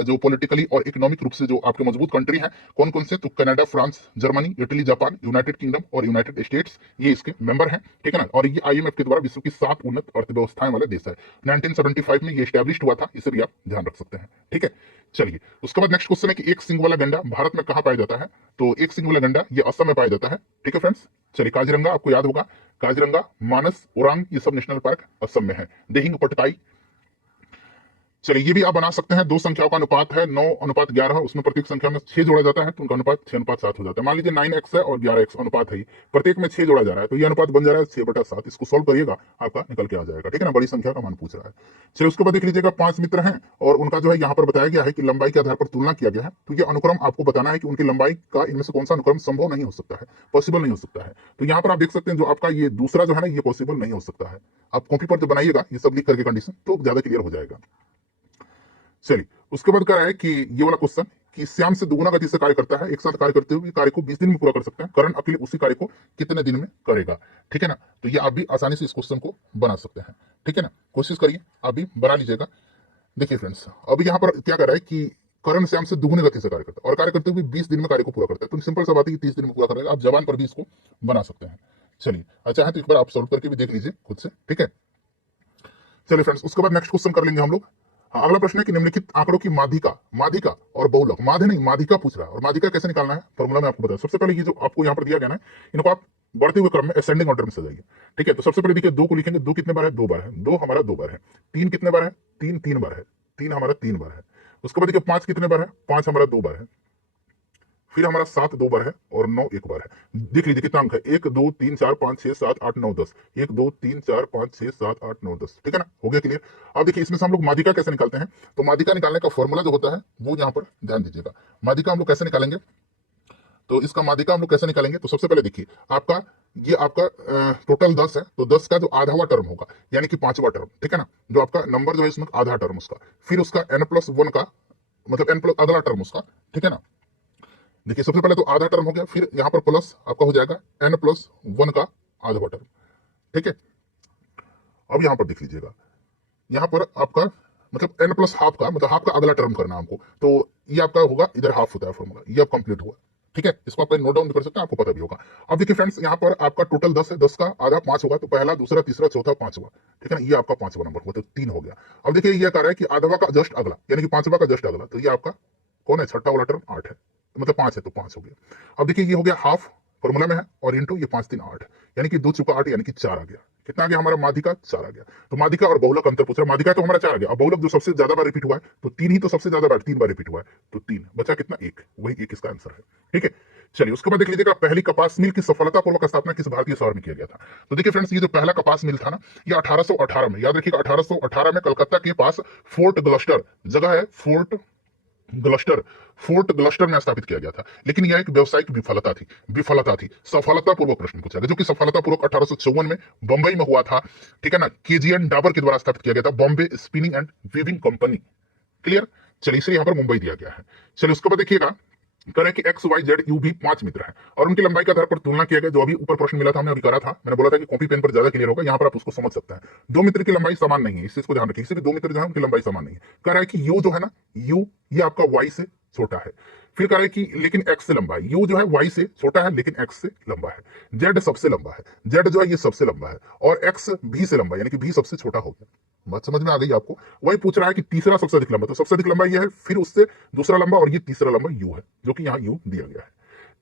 जो पॉलिटिकली और इकोनॉमिक रूप से जो आपके मजबूत कंट्री हैं, कौन कौन से? तो Canada, France, Germany, Italy, Japan, United kingdom और यूनाइटेड स्टेट्स, ये इसके मेंबर हैं, ठीक है ना। और ये IMF के द्वारा विश्व की 7 उन्नत अर्थव्यवस्थाएं वाला देश है। 1975 में ये स्टैब्लिश हुआ था, इसे भी आप ध्यान रख सकते हैं, ठीक है। चलिए, उसके बाद नेक्स्ट क्वेश्चन है कि एक सिंग वाला गंडा भारत में कहाँ पाया जाता है? तो एक सिंग वाला गंडा ये असम में पाया जाता है, ठीक है फ्रेंड्स। चलिए, काजीरंगा आपको याद होगा, काजीरंगा, मानस, ओरांग, ये सब नेशनल पार्क असम में है। देहिंग पटकाई, चलिए ये भी आप बना सकते हैं। दो संख्याओं का अनुपात है 9:11, उसमें प्रत्येक संख्या में 6 जोड़ा जाता है, तो उनका अनुपात 6:7 हो जाता है। मान लीजिए 9x है और 11x अनुपात है, प्रत्येक में 6 जोड़ा जा रहा है, तो ये अनुपात बन जा रहा है 6/7। इसको सोल्व करिएगा, आपका निकल के आ जाएगा, ठीक है ना। बड़ी संख्या का मान पूछ रहा है। चलिए, उसके बाद देख लीजिएगा, 5 मित्र हैं और उनका जो है यहाँ पर बताया गया है कि लंबाई के आधार पर तुलना किया गया है। तो ये अनुक्रम आपको बताना है कि उनकी लंबाई का इनमें से कौन सा अनुक्रम संभव नहीं हो सकता है, पॉसिबल नहीं हो सकता है। तो यहाँ पर आप देख सकते हैं, जो आपका ये दूसरा जो है ना, ये पॉसिबल नहीं हो सकता है। आप कॉपी पर जो बनाइएगा ये सब लिख करके कंडीशन, तो ज्यादा क्लियर हो जाएगा। चलिए, उसके बाद कह रहा है कि ये वाला क्वेश्चन कि श्याम से दुगुना गति से कार्य करता है, एक साथ कार्य करते हुए कार्य को 20 दिन में पूरा कर सकते हैं, करण अकेले उसी कार्य को कितने दिन में करेगा, ठीक है ना। तो ये आप भी आसानी से इस क्वेश्चन को बना सकते हैं, ठीक है ना। कोशिश करिए, आप भी बना लीजिएगा। देखिए फ्रेंड्स, अभी यहाँ पर क्या कर रहा है कि करण श्याम से दुगुने गति से कार्य करता है और कार्य करते हुए 20 दिन में कार्य को पूरा करता है। तो सिंपल सा बात है कि 30 दिन में पूरा करेगा। आप जबान पर भी इसको बना सकते हैं। चलिए, अच्छा है तो एक बार आप सॉल्व करके भी देख लीजिए खुद से, ठीक है। चलिए फ्रेंड्स, उसके बाद नेक्स्ट क्वेश्चन कर लेंगे हम लोग। हाँ, अगला प्रश्न है कि निम्नलिखित आंकड़ों की माध्यिका, माध्यिका और बहुलक, माध्य नहीं माध्यिका पूछ रहा है, और माध्यिका कैसे निकालना है फॉर्मूला में आपको बताया। सबसे पहले ये जो आपको यहाँ पर दिया गया ना, इनको आप बढ़ते हुए क्रम में असेंडिंग ऑर्डर में सजाइए, ठीक है। तो सबसे पहले देखिए, 2 को लिखेंगे, 2 कितने बार है, 2 बार है, 2 हमारा 2 बार है। 3 कितने बार है, 3 3 बार है, 3 हमारा 3 बार है। उसके बाद देखिए 5 कितने बार है, 5 हमारा 2 बार है। फिर हमारा 7 2 बार है और 9 1 बार है। देख लीजिए कितना अंक है, 1 2 3 4 5 6 7 8 9 10, 1 2 3 4 5 6 7 8 9 10, ठीक है ना, हो गया क्लियर। अब देखिए इसमें से हम लोग माध्यिका कैसे निकालते हैं। तो माध्यिका निकालने का फॉर्मूला जो होता है वो यहाँ पर ध्यान दीजिएगा। माध्यिका हम लोग कैसे निकालेंगे, तो इसका माध्यिका हम लोग कैसे निकालेंगे। तो सबसे पहले देखिए, आपका ये आपका टोटल 10 है, तो 10 का जो आधावा टर्म होगा यानी कि 5वां टर्म, ठीक है ना, जो आपका नंबर जो है इसमें आधा टर्म उसका, फिर उसका n+1 का मतलब n+ अगला टर्म उसका, ठीक है ना। देखिए सबसे पहले तो आधा टर्म हो गया, फिर यहाँ पर प्लस आपका हो जाएगा n+1 का आधा टर्म, ठीक है। अब यहाँ पर देख लीजिएगा, यहाँ पर आपका मतलब n+हाफ का मतलब हाफ का अगला टर्म करना हमको, तो ये आपका होगा, इधर हाफ होता है फॉर्मूला, ये अब कंप्लीट हुआ, ठीक है। इसको आप नोट डाउन भी कर सकते हैं, आपको पता भी होगा। अब देखिए फ्रेंड्स, यहाँ पर आपका टोटल 10 है, 10 का आधा 5 होगा, तो पहला दूसरा तीसरा चौथा 5वां, ठीक है ना, ये आपका 5वां नंबर हुआ, तो 3 हो गया। अब देखिए ये कह रहा है कि आधवा का जस्ट अगला यानी कि 5वां का जस्ट अगला, तो ये आपका कौन है, छठा वाला टर्म 8 है, मतलब 5 है, तो 5 हो गया। अब देखिए ये हो गया हाफ फॉर्मूला में है, और इंटू ये 5 3 8 यानी कि 2 चुका 8 यानी कि 4 आ गया। कितना आ गया हमारा, माध्यिका 4 आ गया। तो माध्यिका और बहुलक अंतर पूछ रहा है। माध्यिका तो हमारा 4 आ गया, अब बहुलक जो सबसे ज्यादा बार रिपीट हुआ है, तो 3 ही तो सबसे ज्यादा बार 3 बार रिपीट हुआ है, तो 3 बचा कितना, 1, वही 1 इसका आंसर है, ठीक है। चलिए उसके बाद देख लीजिएगा, पहली कपास मिल की सफलतापूर्वक स्थापना किस भारतीय शहर में किया गया था। तो देखिए फ्रेंड्स, ये जो पहला कपास मिल था ना, ये 1818 में, याद रखिएगा 1818 में कलकत्ता के पास फोर्ट ग्लस्टर जगह है, फोर्ट ग्लस्टर में स्थापित किया गया था। लेकिन यह एक व्यवसायिक विफलता थी। सफलतापूर्वक प्रश्न पूछा गया, जो कि सफलतापूर्वक 1854 में बंबई में हुआ था, ठीक है ना, केजीएन डाबर के द्वारा स्थापित किया गया था, Bombay spinning and weaving company, clear. चलिए इसलिए यहाँ पर मुंबई दिया गया है। चलिए उसके बाद देखिएगा, कह कि एक्स वाई जेड यू भी 5 मित्र हैं और उनकी लंबाई के आधार पर तुलना किया गया। जो अभी ऊपर प्रश्न मिला था, हमने अभी करा था, मैंने बोला था कि कॉपी पेन पर ज्यादा क्लियर होगा, यहाँ पर आप उसको समझ सकते हैं। 2 मित्र की लंबाई समान नहीं है, इस चीज को ध्यान रखिए, किसी भी 2 मित्र जो है उनकी लंबाई समान नहीं है। कह रहा है कि यू जो है ना, यू ये आपका वाई से छोटा है। फिर कह रहा है कि लेकिन एक्स से लंबा है, यू जो है वाई से छोटा है लेकिन एक्स से लंबा है। जेड सबसे लंबा है, जेड जो है ये सबसे लंबा है, और एक्स भी से लंबा है, यानी कि भी सबसे छोटा हो गया। बात समझ में आ गई आपको। वही पूछ रहा है कि तीसरा सबसे अधिक लंबा, तो सबसे अधिक लंबा ये है, फिर उससे दूसरा लंबा, और ये तीसरा लंबा यू है, जो कि यहाँ यू दिया गया है।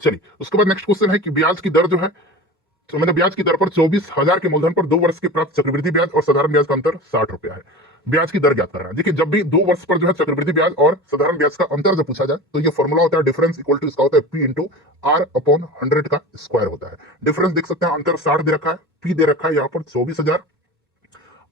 चलिए उसके बाद नेक्स्ट क्वेश्चन है कि ब्याज की दर जो है, तो मतलब ब्याज की दर पर 24,000 के मूलधन पर 2 वर्ष के प्राप्त चक्रवृद्धि ब्याज और साधारण ब्याज का अंतर 60 रुपया है। ब्याज की दर ज्ञात करना है। देखिए जब भी 2 वर्ष पर जो है चक्रवृद्धि ब्याज और साधारण ब्याज का अंतर जब पूछा जाए, तो ये फॉर्मूला होता है डिफरेंस इक्वल टू, इसका होता है P इंटू R अपॉन 100 का स्क्वायर होता है। डिफरेंस देख सकते हैं, अंतर 60 दे रखा है, P दे रखा है यहाँ पर 24,000,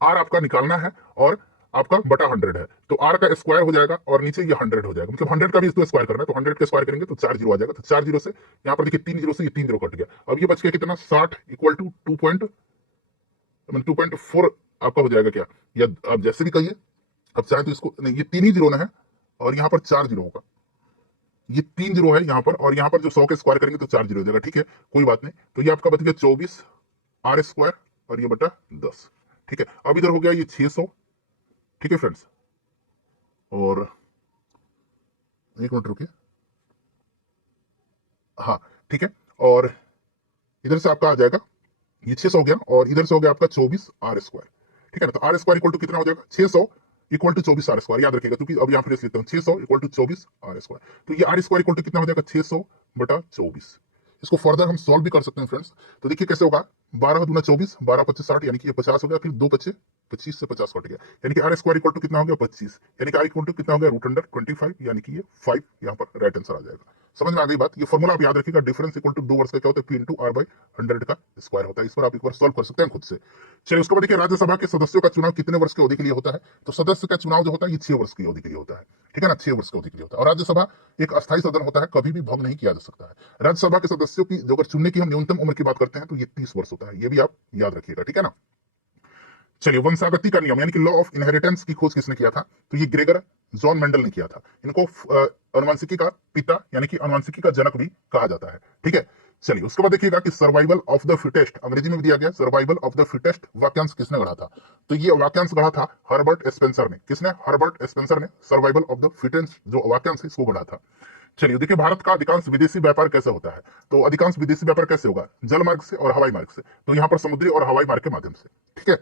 R आपका निकालना है और आपका बटा 100 है, तो R का स्क्वायर हो जाएगा और नीचे ये 100 हो जाएगा, मतलब 100 का भी इसको स्क्वायर करना है, तो 100 का स्क्वायर करेंगे तो 4 जीरो आ जाएगा। तो 4 जीरो से यहाँ पर देखिए 3 जीरो से ये 3 जीरो कट गया। अब ये बच गया कितना, 60 इक्वल टू 2.4 आपका हो जाएगा क्या, या आप जैसे भी कहिए, अब चाहे तो इसको नहीं, ये 3 ही जीरो ना है और यहाँ पर 4 जीरो होगा, ये 3 जीरो है यहाँ पर, और यहाँ पर जो 100 के स्क्वायर करेंगे तो 4 जीरो हो जाएगा, ठीक है कोई बात नहीं। तो ये आपका बच गया 24 R स्क्वायर और ये बटा 10, ठीक है। अब इधर हो गया ये 600, ठीक है फ्रेंड्स, और एक मिनट रुकिए, हाँ ठीक है, और इधर से आपका आ जाएगा ये 600 हो गया, और इधर से हो गया आपका 24 R स्क्वायर, ठीक है ना। तो R स्क्वायर इक्वल टू कितना हो जाएगा, 600 इक्वल टू 24 R स्क्वायर, याद रखिएगा क्योंकि अब यहाँ फिर लिखता हूँ 600 इक्वल टू 24 R स्क्वायर, तो ये R स्क्वायर इक्वल टू कितना हो जाएगा, 600 बटा 24। इसको फर्दर हम सॉल्व भी कर सकते हैं फ्रेंड्स। तो देखिए कैसे होगा, 12 दूना 24, 12 25 60, यानी कि ये 50 हो गया, फिर 2 बचे 25 से 50 कट गया, यानी कि R स्क्वायर इक्वल टू कितना हो गया 25, यानी कि R इक्वल टू कितना हो गया √25, यानी कि ये 5 यहाँ पर राइट आंसर आ जाएगा। समझ में आ गई बात। ये फॉर्मूला आप याद रखिएगा, डिफरेंस इक्वल टू 2 वर्ष का क्या होता है, P इंटू R बाई 100 का स्क्वायर होता है। इस पर आप एक बार सॉल्व कर सकते हैं खुद से। चलिए उसके बाद देखिए, राज्यसभा के सदस्यों का चुनाव कितने वर्ष की अवधि के लिए होता है। तो सदस्य का चुनाव जो होता है ये 6 वर्ष की अवधि के लिए होता है, ठीक है ना, 6 वर्ष की अवधि के लिए होता है। और राज्यसभा एक अस्थायी सदन होता है, कभी भी भंग नहीं किया जा सकता है। राज्यसभा के सदस्यों की जो अगर चुनने की हम न्यूनतम उम्र की बात करते हैं तो ये 30 वर्ष होता है, ये भी आप याद रखिएगा, ठीक है ना। चलिए वंशागति का नियम यानी कि लॉ ऑफ इनहेरिटेंस की खोज किसने किया था, तो ये ग्रेगर जॉन मेंडल ने किया था। इनको अनुवांशिकी का पिता यानी कि अनुवांशिकी का जनक भी कहा जाता है, ठीक है। चलिए उसके बाद देखिएगा कि सर्वाइवल ऑफ द फिटेस्ट अंग्रेजी में भी दिया गया, सर्वाइवल ऑफ द फिटेस्ट वाक्यांश किसने गढ़ा था? तो ये वाक्यांश गढ़ा था हर्बर्ट स्पेंसर ने। किसने? हर्बर्ट स्पेंसर ने सर्वाइवल ऑफ द फिटेस्ट जो वाक्यांश है इसको गढ़ा था। चलिए देखिए भारत का अधिकांश विदेशी व्यापार कैसे होता है? तो अधिकांश विदेशी व्यापार कैसे होगा? जल मार्ग से और हवाई मार्ग से। तो यहाँ पर समुद्री और हवाई मार्ग के माध्यम से। ठीक है,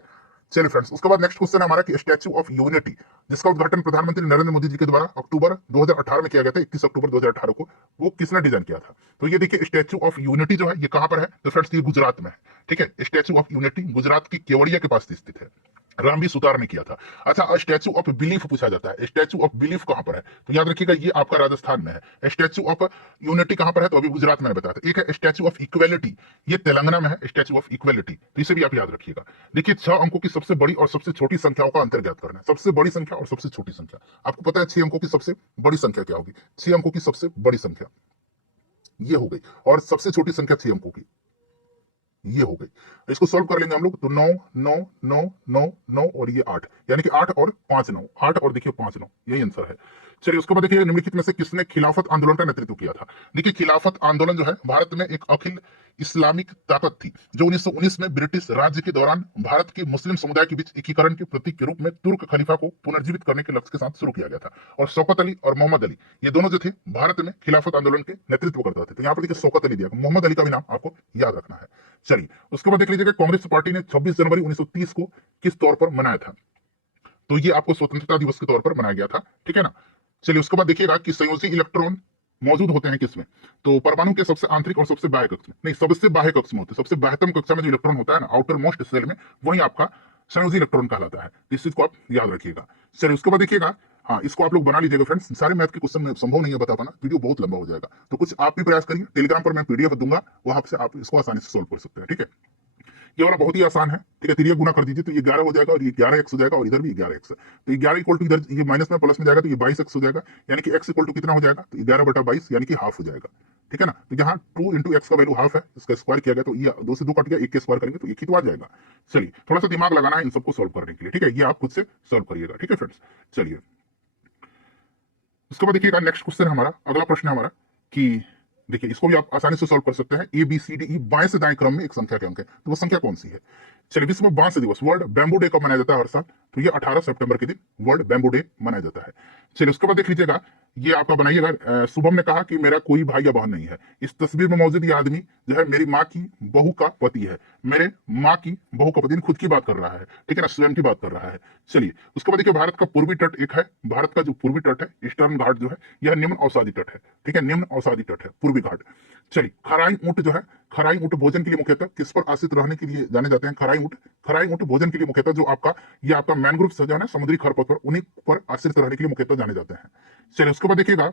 चलिए फ्रेंड्स उसके बाद नेक्स्ट क्वेश्चन है हमारा कि स्टैच्यू ऑफ यूनिटी जिसका उद्घाटन प्रधानमंत्री नरेंद्र मोदी जी के द्वारा अक्टूबर 2018 में किया गया था, 21 अक्टूबर 2018 को, वो किसने डिजाइन किया था? तो ये देखिए स्टैच्यू ऑफ यूनिटी जो है ये कहां पर है? तो फ्रेंड्स ये गुजरात में है। ठीक है, स्टैच्यू ऑफ यूनिटी गुजरात की केवड़िया के पास स्थित है। रामवी सुतार ने किया था। अच्छा, स्टैच्यू ऑफ बिलीफ पूछा जाता है, स्टैच्यू ऑफ बिलीफ कहां पर है? तो याद रखिएगा ये आपका राजस्थान में है। स्टैच्यू ऑफ यूनिटी कहां पर है? तो अभी गुजरात में बताया था। एक है स्टैच्यू ऑफ इक्वेलिटी, ये तेलंगाना में है स्टैच्यू ऑफ इक्वेलिटी, तो इसे भी आप याद रखिएगा। देखिए 6 अंकों की सबसे बड़ी और सबसे छोटी संख्याओं का अंतर ज्ञात करना है। सबसे बड़ी संख्या और सबसे छोटी संख्या। आपको पता है 6 अंकों की सबसे बड़ी संख्या क्या होगी? 6 अंकों की सबसे बड़ी संख्या ये हो गई, और सबसे छोटी संख्या 6 अंकों की ये हो गई। इसको सॉल्व कर लेंगे हम लोग तो 9 9 9 9 9 और ये 8, यानी कि 8 और 5 9, 8 और देखिए 5 9, यही आंसर है। चलिए उसके बाद देखिए निम्नलिखित में से किसने खिलाफत आंदोलन का नेतृत्व किया था? देखिए खिलाफत आंदोलन जो है भारत में एक अखिल इस्लामिक ताकत थी जो 1919 में ब्रिटिश राज्य के दौरान भारत के मुस्लिम समुदाय के बीच एकीकरण के प्रतीक के रूप में तुर्क खलीफा को पुनर्जीवित करने के लक्ष्य के साथ शुरू किया गया था। और शौकत अली और मोहम्मद अली ये दोनों जो थे भारत में खिलाफत आंदोलन के नेतृत्व करते थे। तो यहाँ पर देखिए शौकत अली दिया, मोहम्मद अली का भी नाम आपको याद रखना है। चलिए उसके बाद देख लीजिएगा कांग्रेस पार्टी ने 26 जनवरी 1930 को किस तौर पर मनाया था? तो ये आपको स्वतंत्रता दिवस के तौर पर मनाया गया था। ठीक है ना। चलिए उसके बाद देखिएगा कि संयोजी इलेक्ट्रॉन मौजूद होते हैं किसमें? तो परमाणु के सबसे आंतरिक और सबसे बाह्य कक्ष में, नहीं सबसे बाह्य कक्ष में होते हैं। सबसे बाह्यतम कक्षा में जो इलेक्ट्रॉन होता है ना, आउटर मोस्ट सेल में, वही आपका संयोजी इलेक्ट्रॉन कहलाता है। इस चीज को आप याद रखिएगा। चलिए उसके बाद देखिएगा, हाँ इसको आप लोग बना लीजिएगा फ्रेंड्स। सारे मैथ के क्वेश्चन में संभव नहीं है बता पाना, वीडियो बहुत लंबा हो जाएगा। तो कुछ आप भी प्रयास करिए, टेलीग्राम पर मैं पीडीएफ दूंगा, वहां से आप इसको आसानी से सोल्व कर सकते हैं। ठीक है, ये वाला बहुत ही आसान है। ठीक है, तिरिया गुना कर दीजिए तो ये 11 हो जाएगा, और ये 11x हो जाएगा, और इधर भी 11x। तो ये 11 इक्वल टू इधर ये माइनस में प्लस में जाएगा तो ये 22x हो जाएगा, यानी कि x इक्वल टू कितना हो जाएगा? तो 11/22 यानी कि हाफ हो जाएगा। ठीक है ना। तो यहाँ 2 इंटू एक्स का वैल्यू हाफ है, इसका स्क्वायर किया गया तो ये 2 से 2 कट गया, 1 के स्क्वायर करेंगे तो 1 ही तो आ जाएगा। चलिए थोड़ा सा दिमाग लगाना है इन सबको सोल्व करने के लिए। ठीक है, ये आप खुद से सोल्व करिएगा। ठीक है फ्रेंड्स, चलिए उसके बाद देखिएगा नेक्स्ट क्वेश्चन हमारा, अगला प्रश्न है हमारा कि देखिए इसको भी आप आसानी से सॉल्व कर सकते हैं। A B C D E बाएं से दाएं क्रम में एक संख्या के अंक है, तो वो संख्या कौन सी है? चलिए विश्व बांस दिवस, वर्ल्ड बैम्बू डे कब मनाया जाता है हर साल? तो ये 18 सितंबर के दिन वर्ल्ड बैम्बू डे मनाया जाता है। चलिए उसके बाद देख लीजिएगा, ये आपका बनाइएगा। शुभम ने कहा कि मेरा कोई भाई या बहन नहीं है। इस तस्वीर में मौजूद ये आदमी जो है मेरी माँ की बहू का पति है। मेरे माँ की बहू का पति, खुद की बात कर रहा है। ठीक है ना, स्वयं की बात कर रहा है। चलिए उसके बाद देखिए भारत का पूर्वी तट एक है, भारत का जो पूर्वी तट है ईस्टर्न घाट जो है यह निम्न अवसादी तट है। ठीक है, निम्न अवसादी तट है पूर्वी घाट। चलिए खराई ऊंट जो है, खराई ऊंट भोजन के लिए मुख्यतः किस पर आश्रित रहने के लिए जाने जाते हैं? खराई ऊंट भोजन के लिए मुख्यतः जो आपका ये आपका मैनग्रोव जो है ना समुद्री खरपतवार, उन्हीं पर आश्रित रहने के लिए मुख्यतः जाने जाते हैं। चलिए उसके बाद देखिएगा,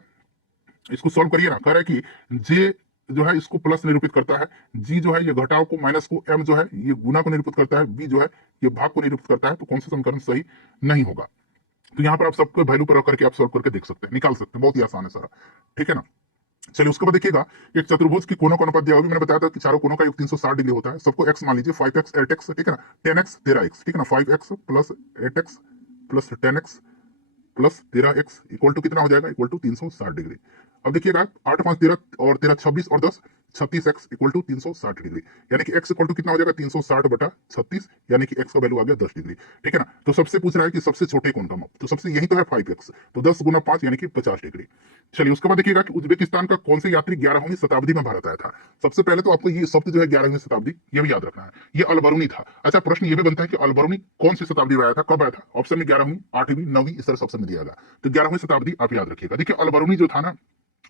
इसको सॉल्व करिए ना। कह रहा है कि जे जो है इसको प्लस निरूपित करता है, जी जो है ये घटाव को, माइनस को, एम जो है ये गुना को निरूपित करता है, बी जो है ये भाग को निरूपित करता है। तो कौन सा समीकरण सही नहीं होगा? तो यहाँ पर आप सबको वैल्यू पर रख करके आप सॉल्व करके देख सकते हैं, निकाल सकते हैं, बहुत ही आसान है सारा। ठीक है ना। चलिए उसके बाद देखिएगा, एक चतुर्भुज की कोनों का अनुपात दिया हुआ, मैंने बताया था कि चारों कोनों का योग 360 डिग्री होता है। सबको x मान लीजिए, 5x 8x, ठीक है ना, 10x 13x, ठीक है ना, 5x plus 8x plus 10x plus 13x equal to कितना हो जाएगा? Equal to 360 degree. अब देखिएगा 8 5 13 और 13 26 और 10 36x इक्वल टू 360 डिग्री, यानी कि x इक्वल टू कितना हो जाएगा? 360/36, यानी कि x का वैल्यू आ गया 10 डिग्री। ठीक है ना। तो सबसे पूछ रहा है कि सबसे छोटे कोण का माप, तो सबसे यही तो है 5x, तो 10 गुना 5 यानी कि 50 डिग्री। चलिए उसके बाद देखिएगा कि उज्बेकिस्तान का कौन से यात्री 11वीं शताब्दी में भारत आया था? सबसे पहले तो आपको ये शब्द जो है 11वीं शताब्दी ये भी याद रखना है, ये अलबरूनी था। अच्छा प्रश्न ये भी बनता है कि अलबरूनी कौन सी शताब्दी में आया था, कब आया था? ऑप्शन में 11वीं, 8वीं, 9वीं, इस तरह ऑप्शन में दिया गया। तो 11वीं शताब्दी आप याद रखिएगा। देखिए अलबरूनी जो था ना,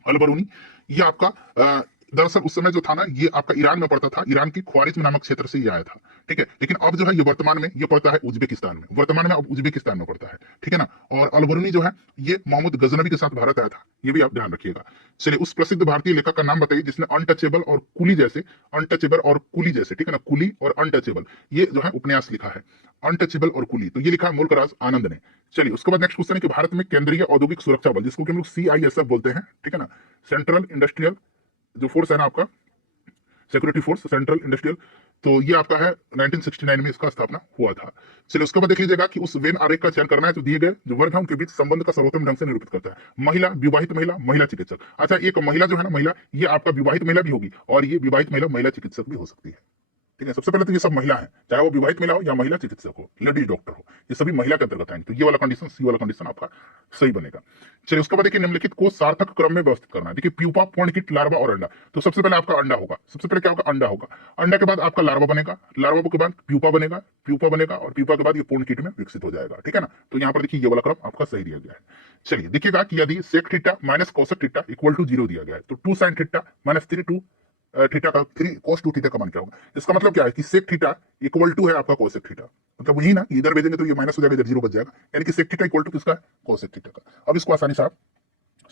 अलबरूनी ये आपका दरअसल उस समय जो था ना ये आपका ईरान में पड़ता था, ईरान की ख्वारिज्म नामक क्षेत्र से ये आया था। ठीक है, लेकिन अब जो है ये वर्तमान में ये पड़ता है उज्बेकिस्तान में, वर्तमान में अब उज्बेकिस्तान में पड़ता है। ठीक है ना। और अलबरूनी जो है ये मोहम्मद गजनवी के साथ भारत आया था, ये भी आप ध्यान रखिएगा। चलिए उस प्रसिद्ध भारतीय लेखक का नाम बताइए जिसने अनटचेबल और कुली जैसे, अनटचेबल और कुली जैसे, ठीक है ना, कुली और अनटचेबल ये जो है उपन्यास लिखा है, अनटचेबल और कुली, तो ये लिखा है मुल्कराज आनंद ने। चलिए उसके बाद नेक्स्ट क्वेश्चन है कि भारत में केंद्रीय औद्योगिक सुरक्षा बल, जिसको कि हम लोग CISF बोलते हैं, ठीक है ना, सेंट्रल इंडस्ट्रियल जो फोर्स है ना आपका, सिक्योरिटी फोर्स, सेंट्रल इंडस्ट्रियल तो ये आपका है 1969 में इसका स्थापना हुआ था। चलिए उसके बाद देख लीजिएगा कि उस वेन आरेख का चयन करना है जो दिए गए जो वर्ग है उनके बीच संबंध का सर्वोत्तम ढंग से निरूपित करता है। महिला, विवाहित महिला, महिला चिकित्सक। अच्छा, एक महिला जो है ना, महिला, ये आपका विवाहित महिला भी होगी और ये विवाहित महिला महिला चिकित्सक भी हो सकती है। ठीक है, सबसे पहले तो ये सब महिला है, चाहे वो विवाहित महिला हो या महिला चिकित्सक हो, लेडीज डॉक्टर हो, ये सभी महिला के अंतर्गत आएंगे। तो ये वाला कंडीशन, सी वाला कंडीशन आपका सही बनेगा। चलिए उसके बाद देखिए निम्नलिखित को सार्थक क्रम में व्यवस्थित करना है। देखिए प्यूपा, पर्णकीट, लार्वा और अंडा। तो सबसे पहले आपका अंडा होगा, सबसे पहले क्या होगा, अंडा होगा। अंडा के बाद आपका लार्वा बनेगा, लार्वा के बाद प्यूपा बनेगा, प्यूपा बनेगा और प्यूपा के बाद ये पर्णकीट में विकसित हो जाएगा। ठीक है ना, तो यहाँ पर देखिए ये वाला क्रम आपका सही दिया गया है। चलिए देखिएगा कि यदि sec theta minus cosec theta equal to 0 दिया गया है तो 2 sin थीटा माइनस 3 2 थीटा का 3 cos 2 थीटा का मान क्या होगा। इसका मतलब क्या है कि सेक थीटा इक्वल टू है आपका कोसेक थीटा, मतलब वही ना, इधर भेजेंगे तो ये माइनस हो जाएगा, इधर 0 बच जाएगा, यानी कि सेक थीटा इक्वल टू किसका है, कोसेक थीटा का। अब इसको आसानी से आप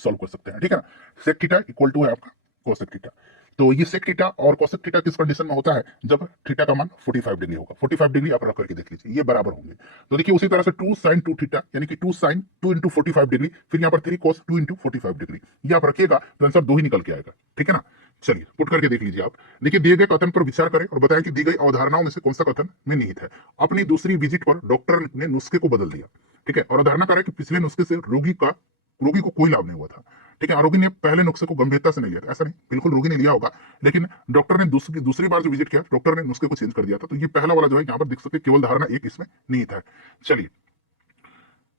सॉल्व कर सकते हैं। ठीक है ना, सेक थीटा इक्वल टू है आपका कोसेक थीटा। तो ये सेक थीटा और कोसेक थीटा किस कंडीशन में होता है, जब थीटा का मान 45 डिग्री होगा। 45 डिग्री आप रख करके देख लीजिए, ये बराबर होंगे। तो देखिए उसी तरह से 2 sin 2 थीटा यानी कि 2 sin 2 इंटू 45 डिग्री, फिर यहाँ पर 3 cos 2 इंटू 45 डिग्री, ये आप रखिएगा तो आंसर 2 ही निकल के आएगा। ठीक है ना, चलिए पुट करके देख लीजिए आप। देखिए दिए गए कथन पर विचार करें और बताएं कि दी गई अवधारणाओं में से कौन सा कथन में निहित है। अपनी दूसरी विजिट पर डॉक्टर ने नुस्खे को बदल दिया। ठीक है, और अवधारणा करें कि पिछले नुस्खे से रोगी को कोई लाभ नहीं हुआ था। ठीक है, रोगी ने पहले नुस्खे को गंभीरता से नहीं लिया था, ऐसा नहीं, बिल्कुल रोगी ने लिया होगा, लेकिन डॉक्टर ने दूसरी बार जो विजिट किया डॉक्टर ने नुस्खे को चेंज कर दिया था। तो ये पहला वाला जो है यहाँ पर देख सकते केवल धारणा एक इसमें निहित है। चलिए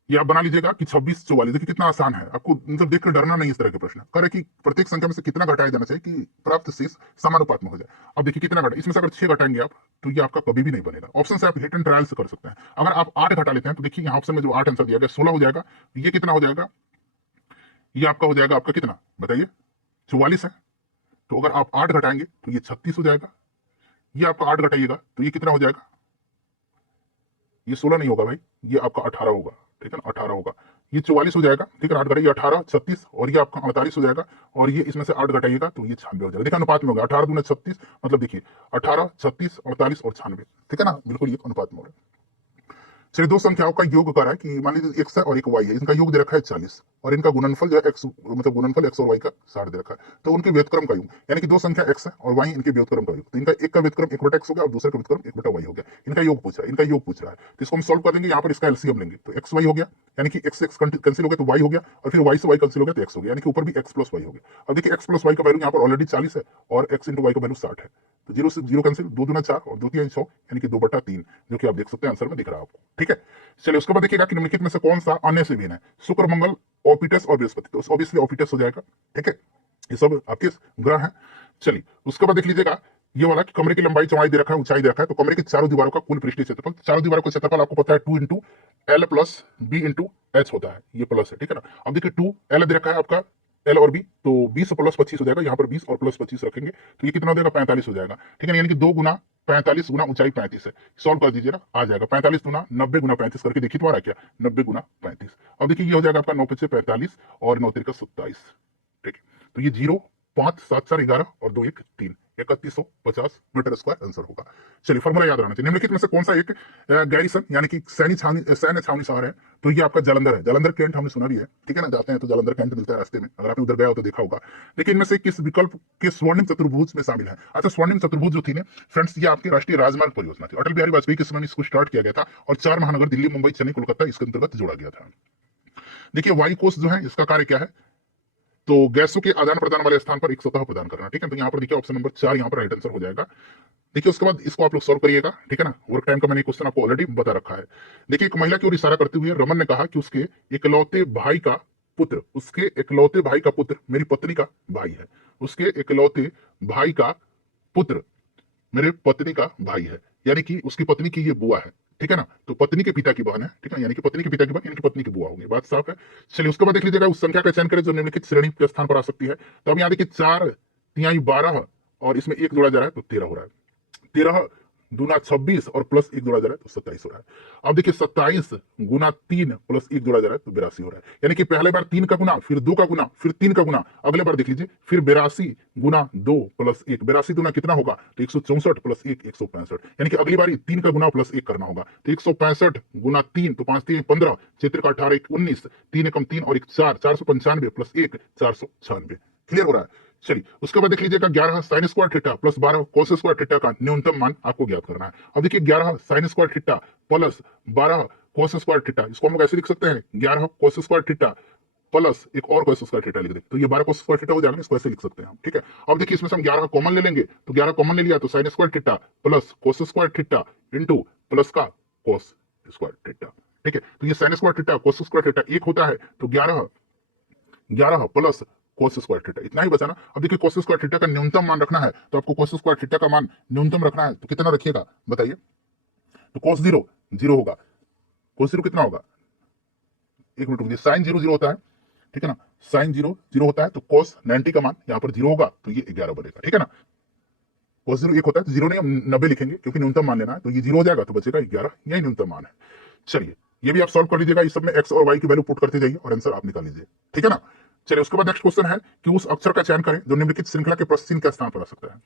ये आप बना लीजिएगा कि 26 44। देखिए कितना आसान है, आपको मतलब देखकर डरना नहीं। इस तरह के प्रश्न करे कि प्रत्येक संख्या में से कितना घटाया जाना चाहिए कि प्राप्त शेष समानुपात में हो जाए। अब देखिए कितना घटा, इसमें से अगर 6 घटाएंगे आप तो ये आपका कभी भी नहीं बनेगा। ऑप्शन से आप हिट एंड ट्रायल से कर सकते हैं। अगर आप 8 घटा लेते हैं तो देखिए यहाँ ऑप्शन में जो 8 आंसर दिया गया 16 हो जाएगा। ये कितना हो जाएगा, ये आपका हो जाएगा आपका कितना बताइए, 44 है। तो अगर आप 8 घटाएंगे तो ये 36 हो जाएगा। ये आपका 8 घटाइएगा तो ये कितना हो जाएगा, ये 16 नहीं होगा भाई, ये आपका 18 होगा। ठीक है ना, 18 होगा। ये 44 हो जाएगा। ठीक है, 8 घटाइए, 18 36 और ये आपका 48 हो जाएगा। और ये इसमें से 8 घटाइएगा तो ये 96 हो जाएगा। देखिए अनुपात में होगा, 18 दूना 36, मतलब देखिए 18 36 48 और 96। ठीक है ना, बिल्कुल ये अनुपात में हो रहा है। चलिए दो संख्याओं का योग कर रहा है कि मान लीजिए x है और एक y है, इनका योग दे रखा है 40 और इनका गुणनफल जो है x मतलब गुणनफल x और y का 60 दे रखा है। तो उनके व्युत्क्रम का योग यानी कि दो संख्या x है और y इनके व्युत्क्रम का योग, तो इनका एक का व्युत्क्रम 1/x हो गया और दूसरे का व्युत्क्रम 1/y हो गया। इनका योग पूछ रहा है, इनका योग पूछ रहा है, तो इसको हम सॉल्व कर देंगे। यहाँ पर इसका एलसीएम लेंगे तो एक्स वाई हो गया, यानी कि एक्स एक्स कैंसिल हो गया तो वाई हो गया, और फिर वाई से वाई कैंसिल हो गया तो एक्स हो गया, यानी कि ऊपर भी एक्स प्लस वाई हो गया। अब देखिए एक्स प्लस वाई का वैल्यू यहाँ पर ऑलरेडी 40 है और एक्स इंटू वाई का वैल्यू 60 है, तो 0 से 0 कैंसिल, 2 दूना 4 और 2 3 6 यानी कि 2/3, जो कि आप देख सकते हैं आंसर में दिख रहा है आपको। ठीक है, चलिए उसके बाद देखिएगा कि निम्नलिखित में से कौन सा अन्य से भिन्न है, शुक्र, मंगल, ओपिटस और बृहस्पति। तो ऑब्वियसली ओपिटस हो जाएगा। ठीक है, ये सब आपके ग्रह हैं। चलिए उसके बाद देख लीजिएगा ये वाला कि कमरे की लंबाई चौड़ाई दे रखा है, ऊंचाई दे रखा है, तो कमरे की चारों दीवारों का कुल पृष्ठीय क्षेत्रफल, चारों दीवारों का क्षेत्रफल आपको पता है 2 into L plus B into H होता है, ये प्लस है। ठीक है ना, अब देखिए 2 एल दे रखा है आपका एल और बी, तो 20 प्लस 25 हो जाएगा। यहाँ पर 20 और प्लस 25 रखेंगे तो ये कितना हो जाएगा, 45 हो जाएगा। ठीक है, यानी कि 2 गुना 45 गुना ऊंचाई 35 है। सॉल्व कर दीजिएगा, आ जाएगा 45 गुना 90 गुना 35 करके देखिए तो आ रहा है क्या, 90 गुना 35। अब देखिए ये हो जाएगा आपका 9 5 45 और 9 3 27। ठीक है, तो ये 0 5 7 4 11 और 2 1 3 3150 मीटर स्क्वायर आंसर होगा। चलिए फॉर्मूला याद रहना चाहिए। निम्नलिखित में से कौन सा एक गैरिसन यानी कि सैन्य छावनी शहर है, तो ये आपका जालंधर है। जालंधर कैंट हमने सुना भी है। ठीक है ना, जाते हैं तो जालंधर कैंट मिलता है रास्ते में, अगर आपने उधर गया हो तो देखा होगा। देखिए इनमें से किस विकल्प के स्वर्णिम चतुर्भुज में शामिल है। अच्छा, स्वर्णिम चतुर्भुज जो थी ना फ्रेंड्स, ये आपकी राष्ट्रीय राजमार्ग परियोजना थी। अटल बिहारी वाजपेयी के समय में इसको स्टार्ट किया गया था और 4 महानगर दिल्ली, मुंबई, चेन्नई, कोलकाता इसके अंतर्गत जोड़ा गया था। देखिए वायु कोष जो है इसका कार्य क्या है, तो गैसों के आदान प्रदान वाले स्थान पर एक सतह प्रदान करना। ठीक है, तो यहाँ पर देखिए ऑप्शन नंबर 4 यहाँ पर राइट आंसर हो जाएगा। देखिए उसके बाद इसको आप लोग सॉल्व करिएगा। ठीक है ना, वर्क टाइम का मैंने क्वेश्चन आपको ऑलरेडी बता रखा है। देखिए एक महिला की ओर इशारा करते हुए रमन ने कहा कि उसके इकलौते भाई का पुत्र मेरी पत्नी का भाई है। उसके इकलौते भाई का पुत्र मेरे पत्नी का भाई है, यानी कि उसकी पत्नी की ये बुआ है। ठीक है ना, तो पत्नी के पिता की बहन है। ठीक है, यानी कि पत्नी के पिता की बहन यानी कि पत्नी की बुआ होगी, बात साफ है। चलिए उसके बाद देख लीजिएगा उस संख्या का चयन करें जो निम्नलिखित श्रेणी के स्थान पर आ सकती है। तो अब यहाँ देखिए 4 तिहाई 12 और इसमें 1 जोड़ा जा रहा है तो 13 हो रहा है। 13 दूना 26 और प्लस 1 जोड़ा जा रहा है तो 27 हो रहा है। अब देखिए 27 गुना 3 प्लस 1 जोड़ा जा रहा है तो 82 हो रहा है, यानी कि पहले बार 3 का गुना, फिर 2 का गुना, फिर 3 का गुना, अगले बार देख लीजिए फिर 82 गुना 2 प्लस 1, 82 दूना कितना होगा तो 164 प्लस 1 165, यानी कि अगली बार 3 का गुना प्लस 1 करना होगा तो 165 गुना 3 तो 5 3 15, 6 का 18 1 19, 3 एकम 3 और 1 4, 495 प्लस 1 496। क्लियर हो रहा है। चलिए उसके बाद देख लीजिएगा 11 sine square theta plus 12 cos square theta का न्यूनतम मान आपको ज्ञात करना है। अब देखिए 11 sine square theta plus 12 cos square theta, इसको हम लोग ऐसे लिख सकते हैं 11 कोस स्क्वायर थीटा प्लस एक और कोस स्क्वायर थीटा लिख दे, तो ये 12 कोस स्क्वायर थीटा हो जाएगा, इसको ऐसे लिख सकते हैं हम, ठीक है। अब देखिए इसमें से हम 11 कॉमन ले लेंगे, तो 11 कॉमन ले लिया तो sine square theta plus cos square theta into plus का कोस स्क्वायर थीटा, ठीक है। तो ये sine square theta cos square theta एक होता है, तो 11 प्लस कोस स्क्वायर थीटा, इतना ही बचा ना। अब देखिए कोस स्क्वायर थीटा का न्यूनतम मान रखना है, तो आपको कोस स्क्वायर थीटा का मान न्यूनतम रखना है, तो कितना रखिएगा बताइए। तो कोस जीरो जीरो होगा, कोस जीरो कितना होगा, एक मिनट रुकिए, साइन जीरो जीरो होता है, ठीक है ना, साइन जीरो जीरो होता है, तो कोस 90 का मान यहाँ पर जीरो होगा, तो ये 11 बनेगा, ठीक है ना। कोस जीरो एक होता है तो जीरो नहीं हम 90 लिखेंगे क्योंकि न्यूनतम मान लेना है, तो ये जीरो हो जाएगा, तो बचेगा 11, यही न्यूनतम मान है। चलिए ये भी आप सॉल्व कर लीजिएगा, इस सब में एक्स और वाई की वैल्यू पुट करते जाइए और आंसर आप निकाल लीजिए, ठीक है ना। चलिए उसके बाद नेक्स्ट क्वेश्चन है कि उस अक्षर का चयन करें जो निम्नलिखित श्रृंखला के प्रश्न चिन्ह का स्थान पर आ सकता है।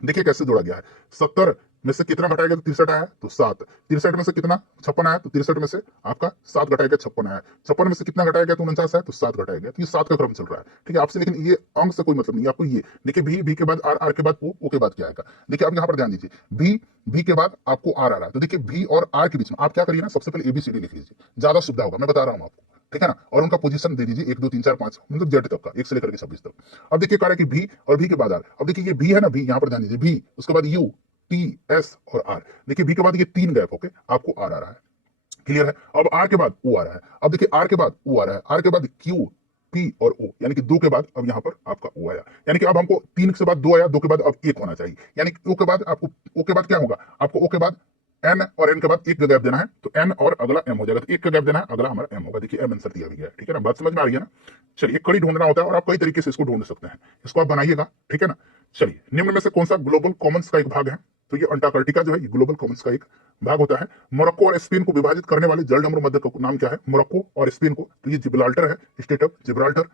देखिए कैसे जोड़ा गया है, 70 में से कितना घटाएगा तो 63 आया तो 7, 63 में से कितना 56 आया तो 63 में से आपका 7 घटाएगा 56 आया, 56 में से कितना घटाएगा तो 49 आया तो 7 घटाएगा, तो ये 7 का क्रम चल रहा है, ठीक है आपसे। लेकिन ये अंक से कोई मतलब नहीं, आपको ये देखिए भी के बाद आर के बाद ओ के बाद क्या आएगा। देखिए आप यहाँ पर ध्यान दीजिए, भी के बाद आपको आर आ रहा है, तो देखिए भी और आर के बीच में आप क्या करिए ना, सबसे पहले एबीसीडी लिख लीजिए, ज्यादा सुविधा होगा, मैं बता रहा हूँ आपको, ठीक है ना। और उनका पोजीशन दे दीजिए 1 2 3 4 5 मतलब जेड तक का, 1 से लेकर के 26 तक। अब देखिए कह रहा है कि भी और भी के बाद आर, अब देखिए ये भी है ना, भी यहाँ पर ध्यान दीजिए, भी उसके बाद यू टी एस और आर, देखिए भी के बाद ये 3 गैप होके आपको आर आ रहा है, क्लियर है। अब आर के बाद ओ आ रहा है, अब देखिए आर के बाद ओ आ रहा है, आर के बाद क्यू पी और ओ, यानी कि 2 के बाद अब यहाँ पर आपका ओ आया, यानी कि अब हमको 3 से बाद 2 आया, 2 के बाद अब 1 होना चाहिए, यानी कि ओ के बाद आपको, ओ के बाद क्या होगा, आपको ओ के बाद एन और एन के बाद 1 का गैप देना है, तो एन और अगला एम हो जाएगा, तो 1 का गैप देना है, अगला हमारा एम होगा, देखिए एम आंसर दिया गया है, ठीक है ना, बात समझ में आ रही है ना। चलिए कड़ी ढूंढना होता है और आप कई तरीके से इसको ढूंढ सकते हैं, इसको आप बनाइएगा, ठीक है ना। चलिए निम्न में से कौन सा ग्लोबल कॉमन्स का एक भाग है, तो ये अंटार्कटिका जो है ये ग्लोबल कॉमन्स का एक भाग होता है। मोरक्को और स्पेन को विभाजित करने वाले जलडमरू मध्य का नाम क्या है, मोरक्को और स्पेन को, तो ये जिब्राल्टर है, स्टेट ऑफ जिब्राल्टर।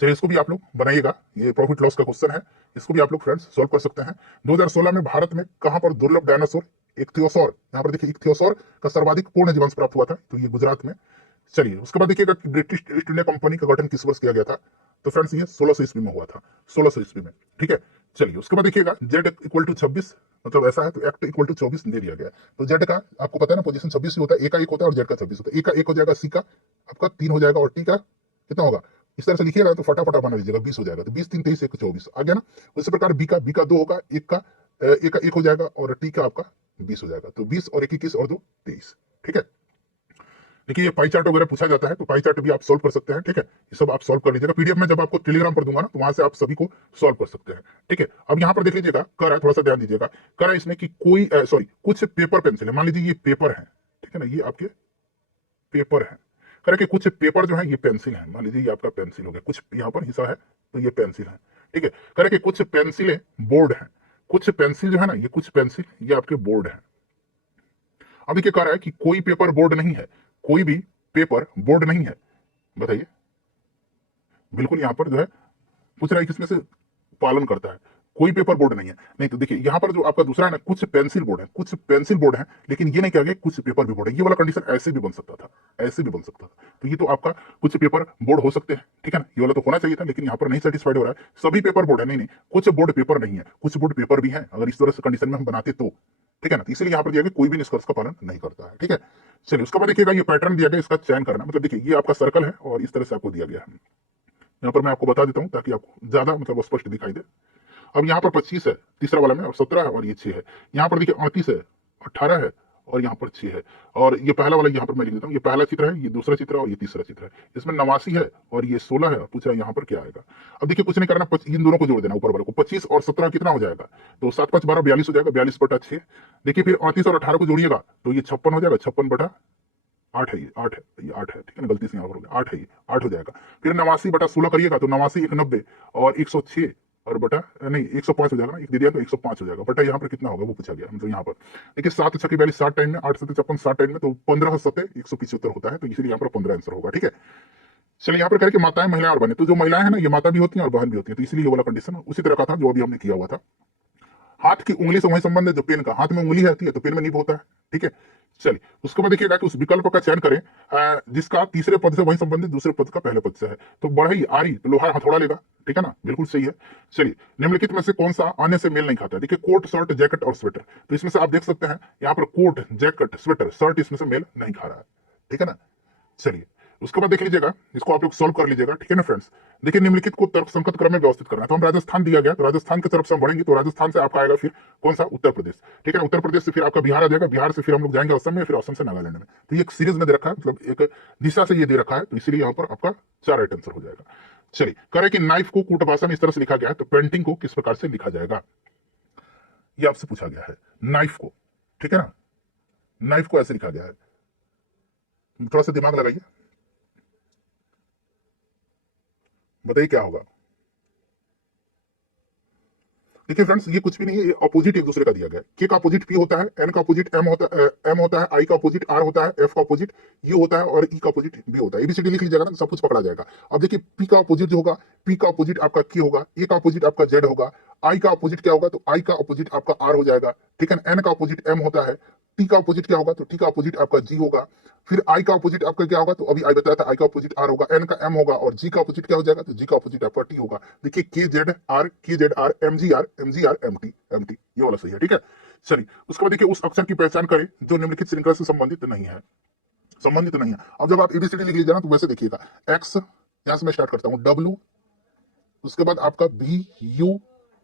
चलिए इसको भी आप लोग बनाइएगा, ये प्रॉफिट लॉस का क्वेश्चन है, इसको भी आप लोग फ्रेंड्स सॉल्व कर सकते हैं। 2016 में भारत में कहां पर दुर्लभ डायनासोर इक्थियोसॉर, यहाँ पर देखिए इक्थियोसॉर का सर्वाधिक पूर्ण जीवांश प्राप्त हुआ था, तो ये गुजरात में। चलिए उसके बाद देखिएगा कि ब्रिटिश ईस्ट इंडिया कंपनी का गठन किस वर्ष किया गया था, तो फ्रेंड्स ये 1600 ईस्वी में हुआ था, 1600 ईस्वी में, ठीक है। चलिए उसके बाद देखिएगा जेड इक्वल टू 26, मतलब ऐसा है तो एक्ट इक्वल टू 24 दे दिया गया, तो जेड का आपको पता है ना पोजीशन 26 होता है, ए का 1 होता है और जेड का 26 होता है, ए का 1 हो जाएगा, सी का आपका 3 हो जाएगा और टी का कितना होगा, इस तरह से लिखिएगा तो फटाफट बना लीजिएगा, 20 हो जाएगा, तो 20 3 23 1 24 आ गया ना। उसी प्रकार बी का 2 होगा, ए का 1 हो जाएगा और टी का आपका 20 हो जाएगा, तो 20 और 1 21 और 2 23, ठीक है। देखिए ये पाई चार्ट वगैरह पूछा जाता है, तो पाई चार्ट भी आप सॉल्व कर सकते हैं, ठीक है, ये सब आप सॉल्व कर लीजिएगा, पीडीएफ में जब आपको टेलीग्राम पर दूंगा ना, तो वहां से आप सभी को सॉल्व कर सकते हैं, ठीक है। अब यहाँ पर देख लीजिएगा, कर है, थोड़ा सा ध्यान दीजिएगा, कर है इसमें कि कोई सॉरी कुछ पेपर पेंसिल है, मान लीजिए ये पेपर है, ठीक है ना, ये आपके पेपर है, करे कि कुछ पेपर जो है ये पेंसिल है, मान लीजिए ये आपका पेंसिल हो गया, कुछ यहाँ पर हिस्सा है तो ये पेंसिल है, ठीक है। करे कि कुछ पेंसिलें बोर्ड है, कुछ पेंसिल जो है ना, ये कुछ पेंसिल ये आपके बोर्ड है। अब देखिए कह रहा है कि कोई पेपर बोर्ड नहीं है, कोई भी पेपर बोर्ड नहीं है, बताइए, बिल्कुल यहाँ पर जो है पूछ रहा है किसमें से पालन करता है, कोई पेपर बोर्ड नहीं है, नहीं तो देखिए यहाँ पर जो आपका दूसरा है ना, कुछ पेंसिल बोर्ड है, कुछ पेंसिल बोर्ड है, लेकिन ये नहीं कहा गया कुछ पेपर भी बोर्ड है, ये वाला कंडीशन ऐसे भी बन सकता था, ऐसे भी बन सकता था, तो ये तो आपका कुछ पेपर बोर्ड हो सकते हैं, ठीक है ना, ये वाला तो होना चाहिए था, लेकिन यहाँ पर नहीं सेटिस्फाइड हो रहा है, सभी पेपर बोर्ड है, नहीं नहीं कुछ बोर्ड पेपर नहीं है, कुछ बोर्ड पेपर भी है, अगर इस तरह से कंडीशन में हम बनाते तो, ठीक है ना, तो इसलिए यहाँ पर दिया गया कोई भी निष्कर्ष का पालन नहीं करता है, ठीक है। चलिए उसके बाद देखिएगा ये पैटर्न दिया गया, इसका चयन करना, मतलब देखिए ये आपका सर्कल है और इस तरह से आपको दिया गया है, यहाँ पर मैं आपको बता देता हूँ ताकि आपको ज्यादा मतलब स्पष्ट दिखाई दे। अब यहाँ पर 25 है तीसरा वाला में, और 17 है और ये 6 है, यहाँ पर देखिए 38 है, 18 है और यहाँ पर 6 है, और ये पहला वाला यहाँ पर मैं लिख देता हूँ, ये पहला चित्र है, ये दूसरा चित्र है और ये तीसरा चित्र है, इसमें 89 है और ये 16 है, पूछ रहा है यहाँ पर क्या आएगा। अब देखिए कुछ नहीं करना, इन दोनों को जोड़ देना, ऊपर वाले को 25 और 17 कितना हो जाएगा, तो 7 5 12 42 हो जाएगा, 42/6। देखिए फिर 38 और 18 को जोड़िएगा तो ये 56 हो जाएगा, 56/8 है, ये 8 है, ये 8 है, ठीक है ना, गलती से यहाँ पर हो गया 8 है, ये 8 हो जाएगा। फिर 89/16 करिएगा तो 89 1 90 और 106 और बटा नहीं 105 हो जाएगा ना, एक दे दिया तो 105 हो जाएगा, बटा यहाँ पर कितना होगा वो पूछा गया, मतलब यहाँ पर देखिए 7 6 42 60 टाइम में, 8 7 56 60 टाइम में, तो 15 7 175 होता है, तो इसलिए यहाँ पर 15 आंसर होगा, ठीक है। चलिए यहाँ पर करके माताएं महिलाएं और बहनें, तो जो महिलाएं हैं ना ये माता भी होती हैं और बहन भी होती हैं, तो इसलिए ये वाला कंडीशन उसी तरह का था जो अभी हमने किया हुआ था। हाथ की उंगली से वही संबंध है जो पेन का, हाथ में उंगली रहती है तो पेन में निब होता है, ठीक है। चलिए, उसके बाद देखिएगा कि उस विकल्प का चयन करें जिसका तीसरे पद से वही संबंधित दूसरे पद का पहले पद से है। तो बढ़ई आरी तो लोहा हथौड़ा लेगा, ठीक है ना, बिल्कुल सही है। चलिए, निम्नलिखित में से कौन सा अन्य से मेल नहीं खाता है? देखिए, कोट, शर्ट, जैकेट और स्वेटर। तो इसमें से आप देख सकते हैं यहाँ पर कोट, जैकेट, स्वेटर, शर्ट इसमें से मेल नहीं खा रहा है, ठीक है ना। चलिए, उसके बाद देख लीजिएगा, इसको आप लोग सॉल्व कर लीजिएगा, ठीक है ना फ्रेंड्स। देखिए, निम्नलिखित को तर्क संगत क्रम में व्यवस्थित करना है। तो हम राजस्थान दिया गया, तो राजस्थान की तरफ से हम बढ़ेंगे, तो राजस्थान से आपका आएगा फिर कौन सा? उत्तर प्रदेश, ठीक है ना। उत्तर प्रदेश से फिर आपका बिहार आ जाएगा, बिहार से फिर हम लोग जाएंगे असम में, फिर असम से नागालैंड में। तो ये एक सीरीज में दे रखा है, मतलब एक दिशा से ये दे रखा है, तो इसीलिए यहाँ पर आपका 4 राइट आंसर हो जाएगा। चलिए, करे कि नाइफ को कूट भाषा में इस तरह से लिखा गया है, तो पेंटिंग को किस प्रकार से लिखा जाएगा? ये आपसे पूछा गया है। नाइफ को, ठीक है ना, नाइफ को ऐसे लिखा गया है, थोड़ा सा दिमाग लगाइए, बताइए क्या होगा। देखिए फ्रेंड्स, ये कुछ भी नहीं है, ये अपोजिट एक दूसरे का दिया गया है। के का अपोजिट पी होता है, एन का अपोजिट एम होता है, आई का अपोजिट आर होता है, एफ का अपोजिट यू होता है और ई का अपोजिट बी होता है। एबीसीडी लिख लीजिएगा ना, सब कुछ पकड़ा जाएगा। अब देखिए, पी का अपोजिट जो होगा, पी का अपोजिट आपका के होगा, ए का अपोजिट आपका जेड होगा, आई का अपोजिट क्या होगा? तो आई का अपोजिट आपका आर हो जाएगा, ठीक है। एन का अपोजिट एम होता है, टी का अपोजिट क्या होगा? तो टी का अपोजिट आपका जी होगा। फिर आई का अपोजिट आपका क्या होगा? तो अभी आई बताया था, आई का अपोजिट आर होगा, एन का एम होगा और जी का अपोजिट क्या हो जाएगा? तो जी का अपोजिट आपका टी होगा। देखिए, K Z R M G R M T, ये वाला सही है, ठीक है। चलिए, उसके बाद देखिए, उस अक्षर की पहचान करें जो निम्नलिखित श्रृंखला से संबंधित नहीं है, संबंधित नहीं है। अब जब आप एबीसीडी लिख लीजिए ना, तो वैसे देखिएगा, एक्स यहां से मैं स्टार्ट करता हूं, डब्ल्यू, उसके बाद आपका भी यू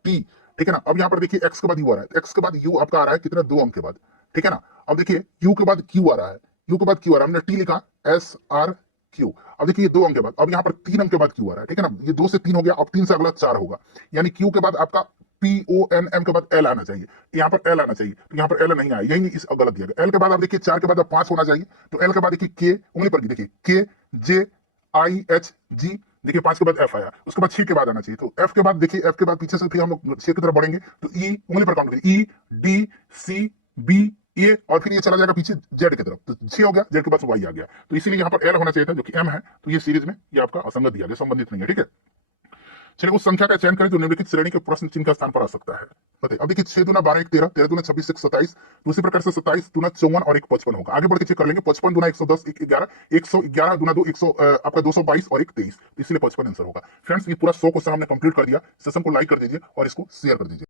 टी, ठीक है ना। अब यहाँ पर देखिए, एक्स के बाद यू आ रहा है, एक्स के बाद यू आपका आ रहा है कितना? 2 अंक के बाद, ठीक है ना। अब देखिए, यू के बाद क्यू आ रहा है, यू के बाद क्यू आ रहा है, हमने टी लिखा, एस आर क्यू। अब देखिए, 2 अंक के बाद, अब यहाँ पर 3 अंक के बाद क्यू आ रहा है, ठीक है ना। ये 2 से 3 हो गया, अब 3 से अगला 4 होगा, यानी क्यू के बाद आपका पी ओ एन एम के बाद एल आना चाहिए, यहाँ पर एल आना चाहिए, तो यहाँ पर एल नहीं आया, यही इस गलत दिया गया। एल के बाद आप देखिए, 4 के बाद अब 5 होना चाहिए, तो एल के बाद देखिए के, उंगली पर देखिए, के जे आई एच जी, देखिए 5 के बाद एफ आया, उसके बाद 6 के बाद आना चाहिए, तो एफ के बाद देखिए, एफ के बाद पीछे से फिर हम लोग 6 की तरफ बढ़ेंगे, तो ई उंगली पर काउंट करिए, ई डी सी बी ए, और फिर ये चला जाएगा पीछे जेड की तरफ, तो 6 हो गया, जेड के बाद वाई आ गया, तो इसीलिए यहाँ पर एल होना चाहिए था, जो कि एम है। तो ये सीरीज में ये आपका असंगत दिया गया, संबंधित नहीं है, ठीक है। चलिए, उस संख्या का चयन करें जो निम्नलिखित श्रेणी के प्रश्न चिन्ह का स्थान पर आ सकता है। बताइए, अब देखिए, 6 दूना 12 1 13, 13 दूना 26 1 27, दूसरी प्रकार से 27 दूना 54 और 1 55 होगा। आगे बढ़ के चेक कर लेंगे, 55 दूना 110 1 11, 111 दूना 2 100 आपका 222 और 1 23, इसलिए 55 आंसर होगा। फ्रेंड्स, ये पूरा 100 क्वेश्चन हमने कंप्लीट कर दिया। सेशन को लाइक कर दीजिए और इसको शेयर कर दीजिए।